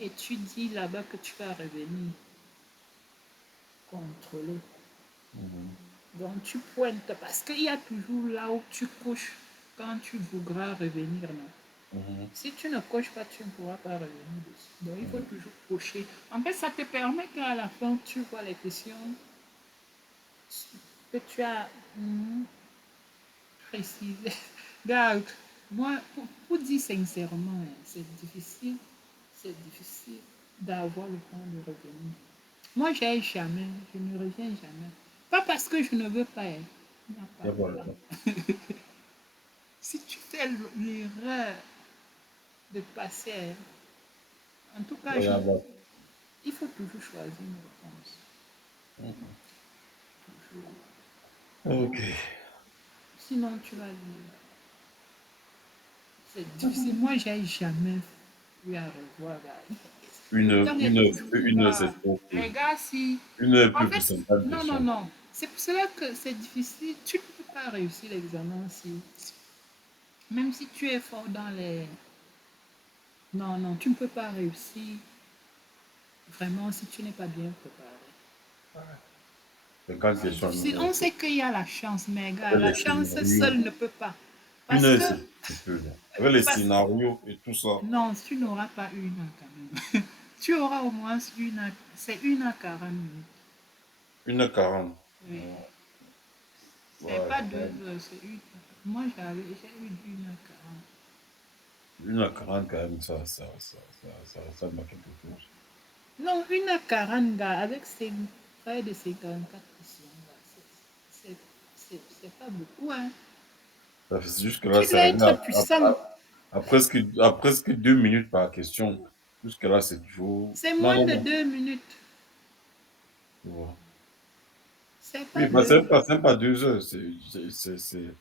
Et tu dis là-bas que tu vas revenir contrôler. Donc tu pointes parce qu'il y a toujours là où tu couches quand tu voudras revenir. Non? Si tu ne coches pas, tu ne pourras pas revenir dessus. Donc il faut toujours cocher. En fait, ça te permet qu'à la fin, tu vois les questions que tu as précisées. Regarde, moi, pour dire sincèrement, hein, c'est difficile d'avoir le temps de revenir. Moi, j'ai jamais, je ne reviens jamais. Pas parce que je ne veux pas, hein. Il n'y a pas Il y a pas de le temps. temps. Si tu fais l'erreur de passer, hein, en tout cas, Ouais, il y a pas- il faut toujours choisir une réponse. Toujours. Ok. Sinon, tu vas dire, c'est difficile. Moi, j'ai jamais eu à revoir. Là. Le temps est toujours Une heure, là. c'est trop peu. Les gars, si. Une heure En plus pour fait, 50 non, non, questions. non. C'est pour cela que c'est difficile. Tu ne peux pas réussir l'examen si. Même si tu es fort dans les. Non, non, tu ne peux pas réussir vraiment si tu n'es pas bien préparé. 50 C'est questions. difficile. On sait qu'il y a la chance, mais gars, Avec la les chance scénarios. seule ne peut pas. Une Parce heure, que. c'est peu. Là. Avec les Parce, scénarios et tout ça. non, tu n'auras pas une heure quand même. Tu auras au moins une heure. C'est 1h40 minutes. 1h40. Oui. C'est Ouais, pas c'est quand 2 heures, c'est une heure. Moi, j'ai eu 1h40. 1h40 quand même, ça ressemble à quelque chose. Non, 1h40, gars, avec près de 54 questions, gars, c'est pas beaucoup, hein. Jusque-là, Tu c'est dois arrivé être puissant. à presque 2 minutes par question. Jusque-là, c'est toujours. C'est Non, moins non, de non. 2 minutes. Tu vois. C'est pas Oui, bah, deux. c'est même pas 2 heures, c'est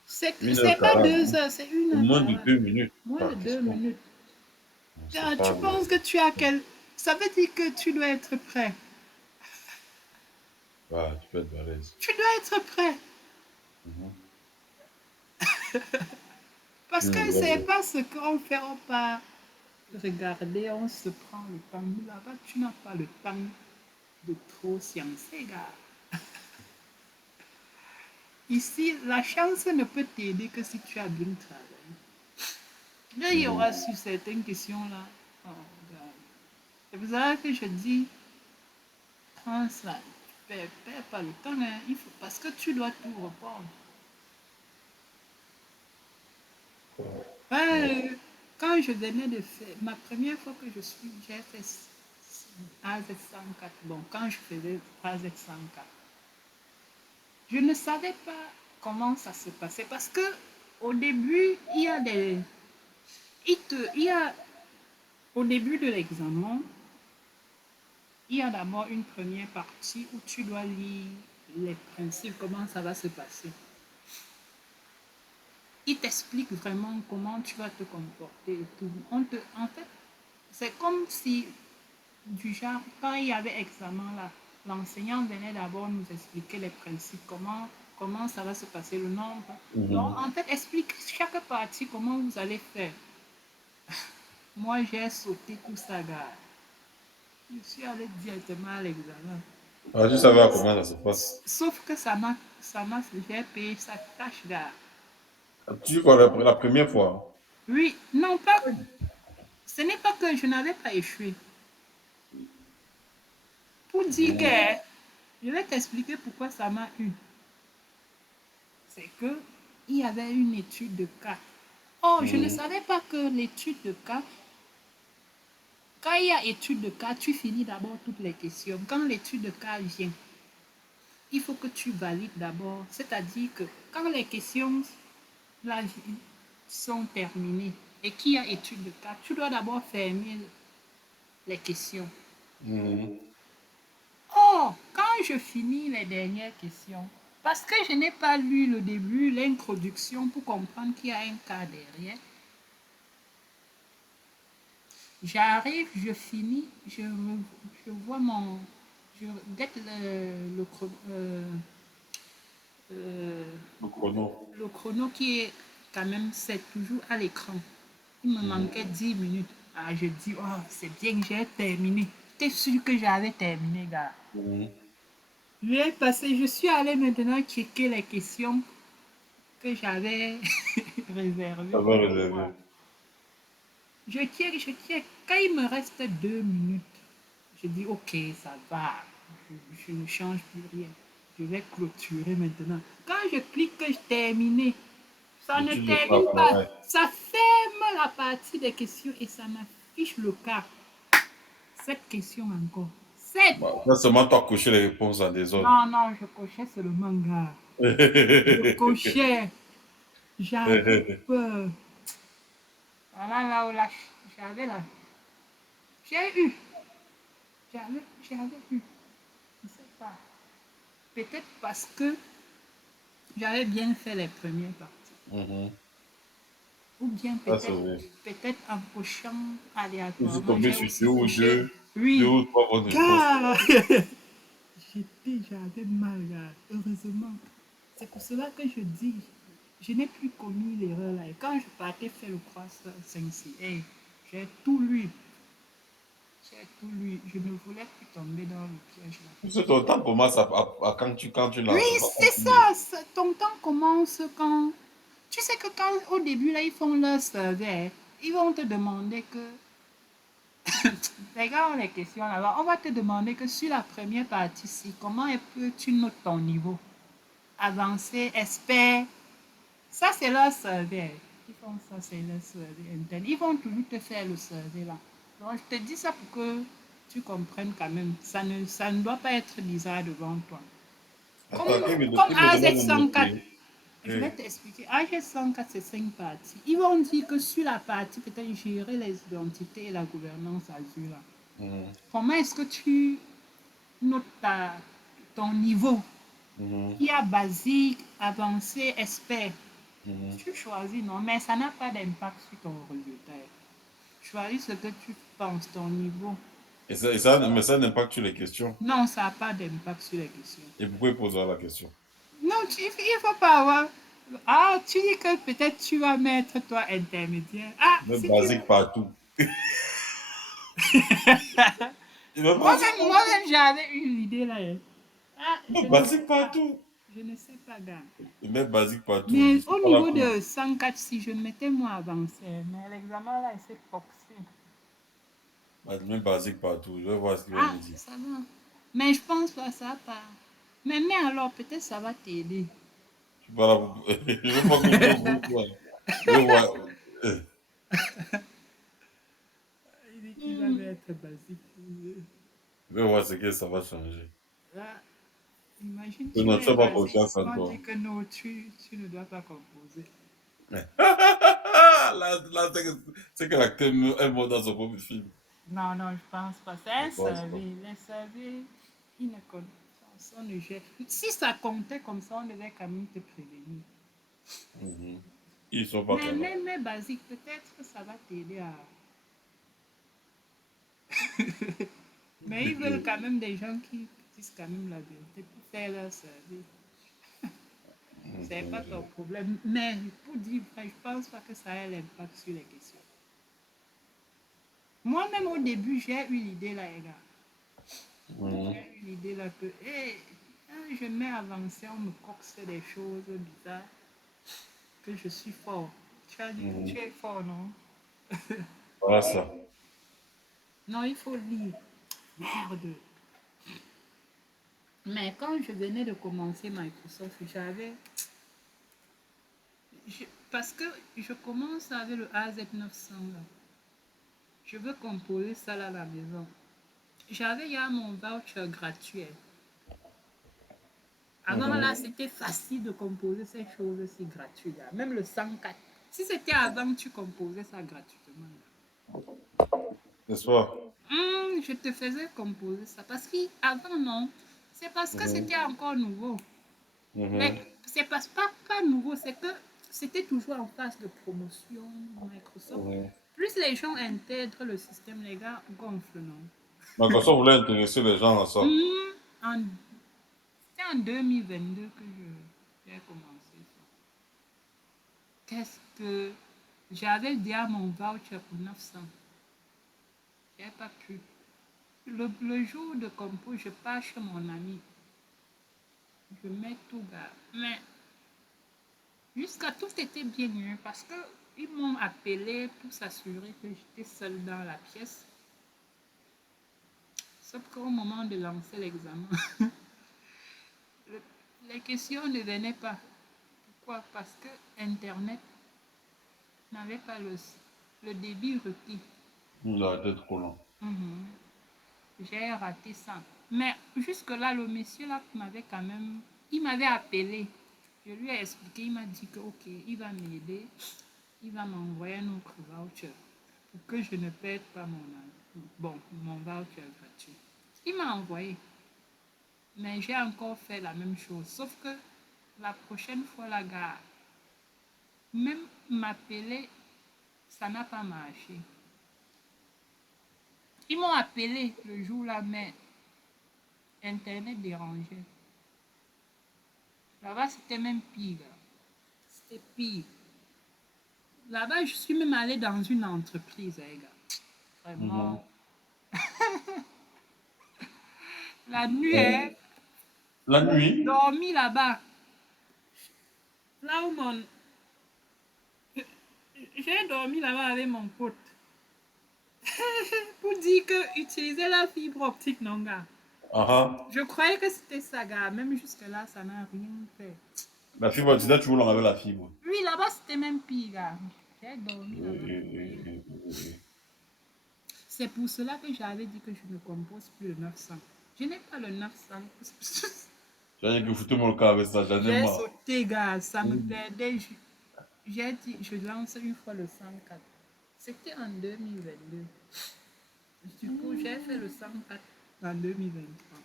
C'est pas 1h40. 2 heures, c'est une C'est heure moins de 40. 2 minutes Moins de par deux question. minutes. C'est Ah, tu pas. penses que tu as quel. Ça veut dire que tu dois être prêt. Ouais, tu peux être balèze. Tu dois être prêt. Mhm. Parce que Sinon, c'est ouais, pas ce qu'on fait, on part regarder, on se prend le temps. Là-bas, tu n'as pas le temps de trop sciencer, gars. Ici, la chance ne peut t'aider que si tu as bien travaillé. Là, il y aura sur certaines questions-là. Oh, regarde. C'est pour ça que je dis, prends ça. Perds pas le temps, hein. Il faut, parce que tu dois tout reprendre. ouais. Ben, quand je venais de faire, ma première fois que j'ai fait AZ104, bon, quand je faisais AZ104, je ne savais pas comment ça se passait parce que au début, il y a des, il y a, au début de l'examen, il y a d'abord une première partie où tu dois lire les principes, comment ça va se passer. Il t'explique vraiment comment tu vas te comporter et tout. En fait, c'est comme si, du genre, quand il y avait examen là, l'enseignant venait d'abord nous expliquer les principes, comment ça va se passer, le nombre. Donc, Mhm. en fait, explique chaque partie, comment vous allez faire. Moi, j'ai sauté tout ça, gars. Je suis allé directement à l'examen. Ah, tu savais comment ça se passe. Sauf que j'ai payé sa tâche, gars. Tu dis quoi la première fois? Oui, non, pas, ce n'est pas que je n'avais pas échoué. Pour dire Mhm. que Je vais t'expliquer pourquoi ça m'a eu. C'est que il y avait une étude de cas. Oh, je ne Mhm. savais pas que l'étude de cas, quand il y a étude de cas, tu finis d'abord toutes les questions. Quand l'étude de cas vient, il faut que tu valides d'abord. C'est-à-dire que quand les questions là, sont terminées et qu'il y a étude de cas, tu dois d'abord fermer les questions. Mhm. Oh, quand je finis les dernières questions, parce que je n'ai pas lu le début, l'introduction pour comprendre qu'il y a un cas derrière, j'arrive, je finis, je vois mon. Je guette euh, Le chrono. le chrono qui est quand même, c'est toujours à l'écran. Il me Mhm. manquait 10 minutes. Ah, je dis, oh, c'est bien que j'ai terminé. T'es sûr que j'avais terminé, gars? Mhm. J'ai passé, je suis allée maintenant checker les questions que j'avais Ça réservées va pour voir. réserver. Je tiens, je tiens. Quand il me reste 2 minutes, je dis, ok, ça va. Je ne change plus rien. Je vais clôturer maintenant. Quand je clique que je termine, ça ne L'étude de cas termine pas. apparaît. Ça ferme la partie des questions et ça m'affiche le cas. 7 questions encore. 7. Bah, là, seulement toi cocher les réponses en désordre. Non, non, je cochais seulement, gars. Je cochais. J'avais peur. Voilà là où là, j'avais là. J'ai eu. J'avais eu. Je ne sais pas. Peut-être parce que j'avais bien fait les premières parties. Mhm. Ou bien Ça, c'est vrai. peut-être en cochant Je suis aléatoirement, tombé j'ai sur aussi coché. deux Oui. ou trois bonnes réponses. Car j'avais mal là, heureusement. C'est pour cela que je dis, je n'ai plus commis l'erreur là. Et quand je partais faire le croissant 5 hey, j'ai tout lu. J'ai tout lu. Je ne voulais plus tomber dans le piège là. Parce que ton temps commence quand tu Oui, lances. C'est pas c'est quand tu... ça. Ton temps commence quand. Tu sais que quand au début là, ils font leur survey, ils vont te demander que. Regarde les questions là-bas. On va te demander que sur la première partie-ci, comment est-ce que tu notes ton niveau? Avancé, expert. Ça, c'est leur survey. Ils font ça, c'est leur survey interne. Ils vont toujours te faire le survey là. Donc, je te dis ça pour que tu comprennes quand même. Ça ne doit pas être bizarre devant toi. Comme, Attends, comme il me demande de AZ104. noter. Je vais t'expliquer. AG104, c'est 5 parties. Ils vont dire que sur la partie, peut-être gérer les identités et la gouvernance Azure. Là. Mhm. Comment est-ce que tu notes ton niveau? Mhm. Il y a basique, avancé, expert. Mhm. Tu choisis, non, mais ça n'a pas d'impact sur ton résultat. Choisis ce que tu penses, ton niveau. Mais ça n'impacte sur les questions. Non, ça n'a pas d'impact sur les questions. Et pourquoi il posera la question? Non, il ne faut pas avoir. Ah, tu dis que peut-être tu vas mettre toi intermédiaire. Ah, Même si tu. basique partout. Il me basique Moi-même, partout. moi-même, j'avais eu l'idée là. Hein. Ah, je Même ne sais basique pas. partout. Je ne sais pas, gars. Il met basique partout. Je Mais suis au pas là niveau pour. de 104, si je mettais moi avancé, mais l'examen là, il s'est coxé. Bah, même basique partout. Je vais voir ce qu'il va Ah, me dire. ça va. Mais je pense pas, ça va pas. Mais alors, peut-être ça va t'aider. Je suis pas là pour. Je veux pas que je joue pour toi. Je vais voir. Euh, Il dit qu'il va mettre basique. Je vais voir ce que ça va changer. Là, imagine, Que tu non, tu mets n'as pas basique. confiance en On toi. dit que non, tu ne dois pas composer. Là, c'est que l'acteur elle monte dans son propre film. Non, non, je pense pas. C'est Je un pense pas. survey. Les surveys, ils ne comptent pas. On ne gère. Si ça comptait comme ça, on devait quand même te prévenir. Mhm. Ils sont pas là. Mais basique, peut-être que ça va t'aider à. Mais ils veulent quand même des gens qui disent quand même la vérité pour faire leur survey. C'est pas ton problème. Mais pour dire vrai, je pense pas que ça ait l'impact sur les questions. Moi-même, au début, j'ai eu l'idée là, les gars. Mhm. J'ai eu l'idée là que, hey, quand je mets avancé, on me coxe des choses bizarres, que je suis fort. Tu as dit que tu Mhm. es fort, non? Voilà ça. Non, il faut lire. Merde. Mais quand je venais de commencer Microsoft, parce que je commence avec le AZ900 là. Je veux composer ça là à la maison. J'avais hier mon voucher gratuit. Avant là, c'était facile de composer ces choses-ci gratuites là. Même le 104. Si c'était avant, tu composais ça gratuitement là. N'est-ce pas? Je te faisais composer ça. Parce qu'avant, non. C'est parce que Mhm. c'était encore nouveau. Mais Mhm. c'est pas nouveau, c'est que c'était toujours en phase de promotion Microsoft. Mhm. Plus les gens intègrent le système, les gars gonflent, non? Microsoft voulait intéresser les gens à ça. En, C'était en 2022 que j'ai commencé ça. Qu'est-ce que... J'avais déjà mon voucher pour 900. J'ai pas pu. Le jour de compo, je pars chez mon ami. Je mets tout, gars. Mais jusqu'à tout était bien mieux parce que ils m'ont appelé pour s'assurer que j'étais seule dans la pièce. Sauf qu'au moment de lancer l'examen, les questions ne venaient pas. Pourquoi? Parce que Internet n'avait pas le débit requis. Il a été trop long. J'ai raté ça. Mais jusque-là, le monsieur là m'avait quand même... Il m'avait appelé. Je lui ai expliqué, il m'a dit que ok, il va m'aider. Il va m'envoyer un autre voucher pour que je ne perde pas mon voucher gratuit. Il m'a envoyé. Mais j'ai encore fait la même chose. Sauf que la prochaine fois, la gare, même m'appeler, ça n'a pas marché. Ils m'ont appelé le jour-là, mais Internet dérangeait. Là-bas, c'était même pire. C'était pire. Là-bas, je suis même allée dans une entreprise, les gars. Mhm. Vraiment. La nuit, Et la nuit, dormi là-bas. Là où mon... J'ai dormi là-bas avec mon pote. Pour dire que utiliser la fibre optique, non, gars. aha. Je croyais que c'était ça, gars. Même jusque-là, ça n'a rien fait. La fibre, tu dis toujours avec la fibre. Oui, là-bas, c'était même pire, gars. J'ai dormi Oui, là-bas. oui, oui, oui, oui. C'est pour cela que j'avais dit que je ne compose plus le 900. Je n'ai pas le 900. J'ai dit que foutez-moi le cas avec ça, j'en ai J'ai marre. sauté, gars. Ça me perdait. J'ai dit, je lance une fois le 104. C'était en 2022. Du coup, j'ai fait le 104 en 2023.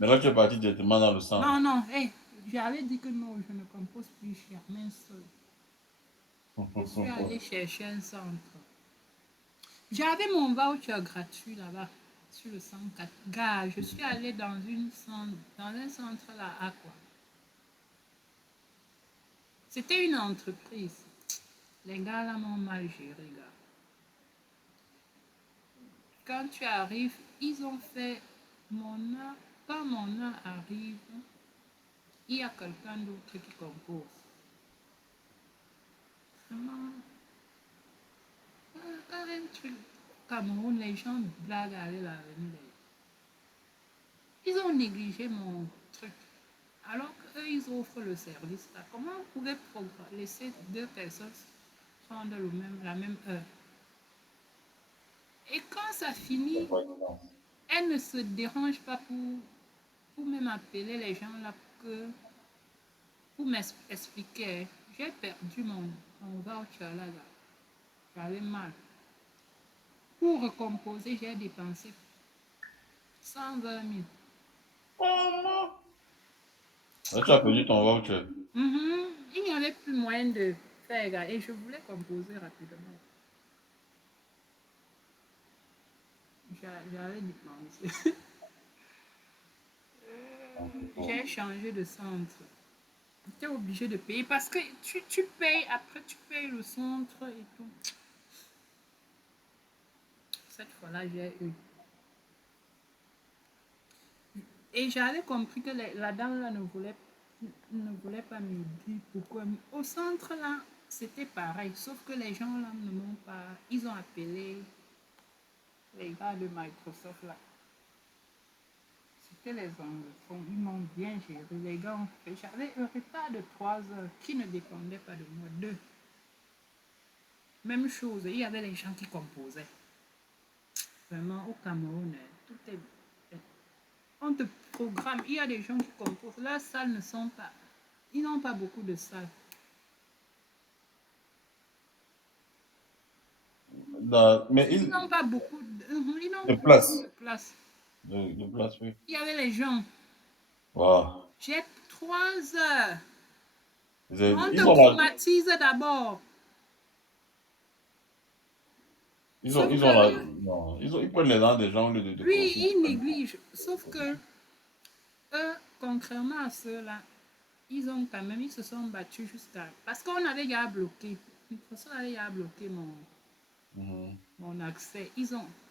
Mais là, tu es parti directement dans le Non, centre. non, hey, j'avais dit que non, je ne compose plus jamais seul. Je suis allée chercher un centre. J'avais mon voucher gratuit là-bas, sur le 104. Gars, je suis allée dans un centre là, à quoi? C'était une entreprise. Les gars là m'ont mal géré, gars. Quand tu arrives, ils ont fait mon heure. Quand mon heure arrive, il y a quelqu'un d'autre qui compose. Vraiment, quand un truc Cameroun, les gens blaguent avec l'avenir. Ils ont négligé mon truc. Alors qu'eux, ils offrent le service là. Comment vous pouvez laisser deux personnes prendre la même heure? Et quand ça finit, elle ne se dérange pas pour même appeler les gens là pour m'expliquer. J'ai perdu mon voucher là. J'avais mal. Pour recomposer, j'ai dépensé 120 000. Là, tu as perdu ton voucher. Il n'y avait plus moyen de faire, gars, et je voulais composer rapidement. J'avais dépensé. J'ai changé de centre. J'étais obligé de payer parce que tu payes, après tu payes le centre et tout. Cette fois-là, j'ai eu. Et j'avais compris que la dame là ne voulait pas me dire pourquoi. Au centre là, c'était pareil, sauf que les gens là ne m'ont pas. Ils ont appelé les gars de Microsoft là. que les anglophones, ils m'ont bien géré. Les gars ont fait. J'avais un repas de 3 heures qui ne dépendait pas de moi. Deux. Même chose, il y avait les gens qui composaient. Vraiment, au Cameroun, tout est. On te programme. Il y a des gens qui composent. Leurs salles ne sont pas. Ils n'ont pas beaucoup de salles. Mais Ils n'ont pas beaucoup ils n'ont de pas beaucoup place. de place. De place, oui. Il y avait les gens. Wow. J'ai 3 heures. On te Ils ont la, traumatise d'abord. Sauf ils que ont la, lui, non, ils prennent les dents des gens au lieu de lui, construire. il néglige. Sauf que eux, contrairement à ceux-là, ils ont quand même, ils se sont battus jusqu'à. Parce qu'on avait déjà bloqué. Microsoft avait déjà bloqué Mhm. mon accès.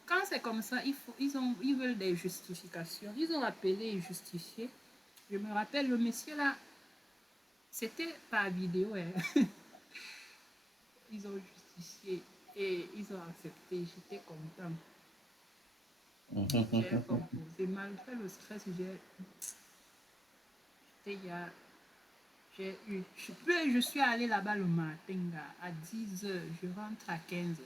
Quand c'est comme ça, ils veulent des justifications. Ils ont appelé et justifié. Je me rappelle, le monsieur là, c'était par vidéo. Hein. Ils ont justifié et ils ont accepté. J'étais content. J'ai composé. Malgré le stress, j'ai eu. Je suis allée là-bas le matin à 10 heures. Je rentre à 15 heures.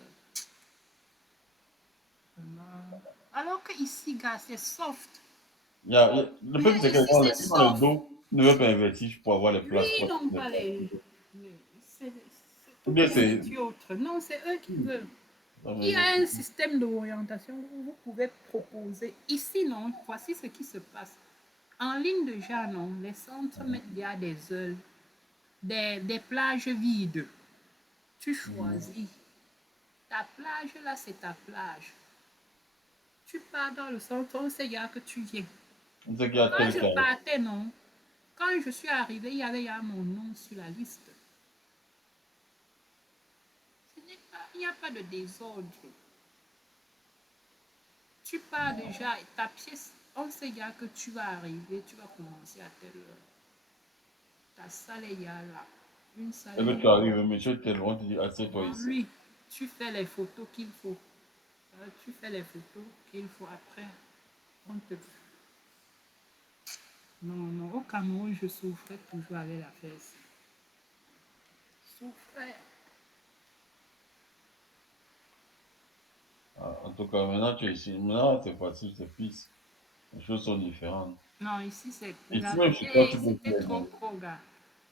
Alors que ici, gars, c'est soft. Le Mais peuple, c'est que ici, c'est ils ont le soft. dos, ils ne veulent pas investir pour avoir les Lui, places. ils Pour n'ont les pas places. c'est Ou tout bien est c'est. médiocre. Non, c'est eux qui veulent. Non, Il mais y a un système d'orientation où vous pouvez proposer. Ici, non, voici ce qui se passe. En ligne déjà, non, les centres mettent déjà des heures, des plages vides. Tu choisis. Ta plage, là, c'est ta plage. Tu pars dans le centre, on sait déjà que tu viens. on sait qu'il y a Quand tel je cas. partais, non. Quand je suis arrivée, il y avait déjà mon nom sur la liste. Il n'y a pas de désordre. Tu pars déjà, ta pièce, on sait déjà que tu vas arriver, tu vas commencer à telle heure. Ta salle est déjà là. Une salle Et que est tu là. arrives, monsieur tel, on te dit, assieds-toi ici. Lui, tu fais les photos qu'il faut. Tu fais les photos qu'il faut après. On te. Non, non, au Cameroun, je souffrais toujours avec la fesse. Souffrais. Ah, en tout cas, maintenant tu es ici. Maintenant, c'est facile, c'est pisse. Les choses sont différentes. Non, ici, c'est. Ici même chez toi, tu peux C'était faire. trop pro, gars.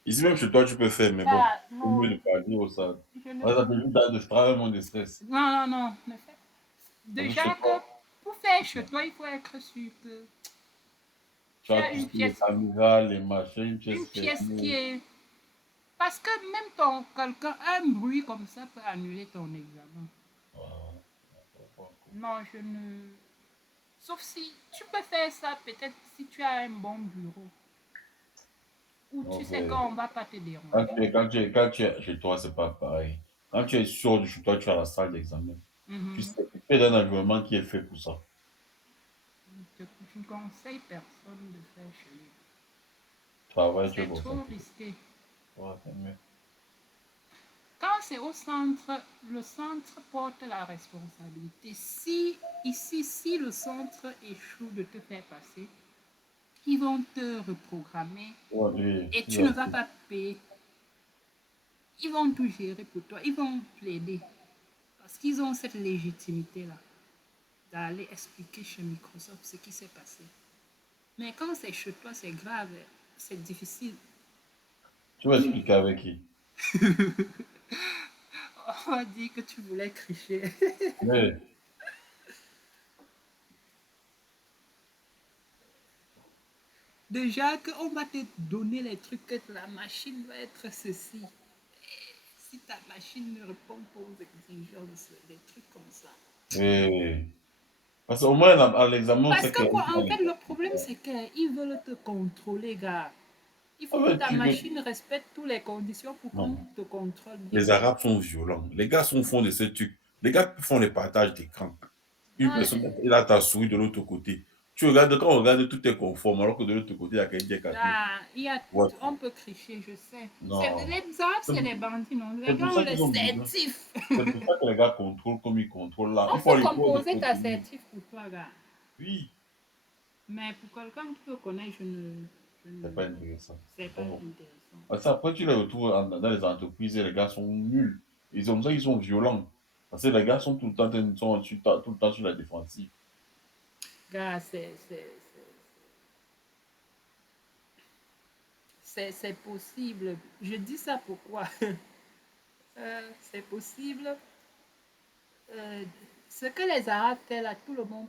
Ici même chez toi, tu peux faire, mais bon, Ah, c'est mieux non, de pas aller au stade. je ne Par peux. exemple, juste dans de travail, moins de stress. Non, non, non, ne fais. Parce que Déjà chez que toi, pour faire chez toi, il faut être sûr que tu tu as as tout ce qui est les caméras, les machins, une une pièce pièce qui fermée. est. Parce que même quelqu'un, un bruit comme ça peut annuler ton examen. Voilà. Non, je ne. Sauf si tu peux faire ça peut-être si tu as un bon bureau. Ou tu Donc, sais qu'on ne va pas te quand déranger. quand tu es chez toi, c'est pas pareil. Quand tu es sûr de chez toi, tu as la salle d'examen. Tu Mhm. sais, tu es dans un environnement qui est fait pour ça. Je ne conseille personne de faire chez lui. Travail, tu es C'est trop concentré. risqué. Ouais, c'est mieux. Quand c'est au centre, le centre porte la responsabilité. Si ici, si le centre échoue de te faire passer, ils vont te reprogrammer Ouais, oui, et il tu y a ne vas tout. pas payer. Ils vont tout gérer pour toi. Ils vont plaider. Parce qu'ils ont cette légitimité-là d'aller expliquer chez Microsoft ce qui s'est passé. Mais quand c'est chez toi, c'est grave, c'est difficile. Tu vas expliquer avec qui? On va dire que tu voulais tricher. Mais, Déjà qu'on va te donner les trucs que la machine va être ceci. Si ta machine ne répond pas aux exigences, des trucs comme ça. oui. Parce qu'au moins, à l'examen, on Parce sait que que quoi, en les fait, le problème, c'est qu'ils veulent te contrôler, gars. Il ah, faut que mais ta machine respecte toutes les conditions pour qu'on non. te contrôle bien. Les Arabes sont violents. Les gars font de ces trucs. Les gars font les partages d'écran. Une Non, personne est là, ta souris de l'autre côté. Tu regardes, quand on regarde, tout est conforme, alors que de l'autre côté, il y a quelqu'un qui est caché. là, Ouais. on peut tricher, je sais. Non. Les Arabes, c'est des bandits, non? Les C'est gars pour ont ça les qu'ils ont besoin. certifs. C'est pour ça que les gars contrôlent comme ils contrôlent là. On Il faut peut aller voir de composer ta contenu. certif pour toi, gars. Oui. Mais pour quelqu'un qui me connaît, C'est pas intéressant. c'est pas Bon. intéressant. Parce que après, tu les retrouves dans les entreprises et les gars sont nuls. Ils ont ça, ils sont violents. Parce que les gars sont tout le temps, tout le temps sur la défensive. Gars, c'est possible. Je dis ça pourquoi? C'est possible. Ce que les Arabes font là, tout le monde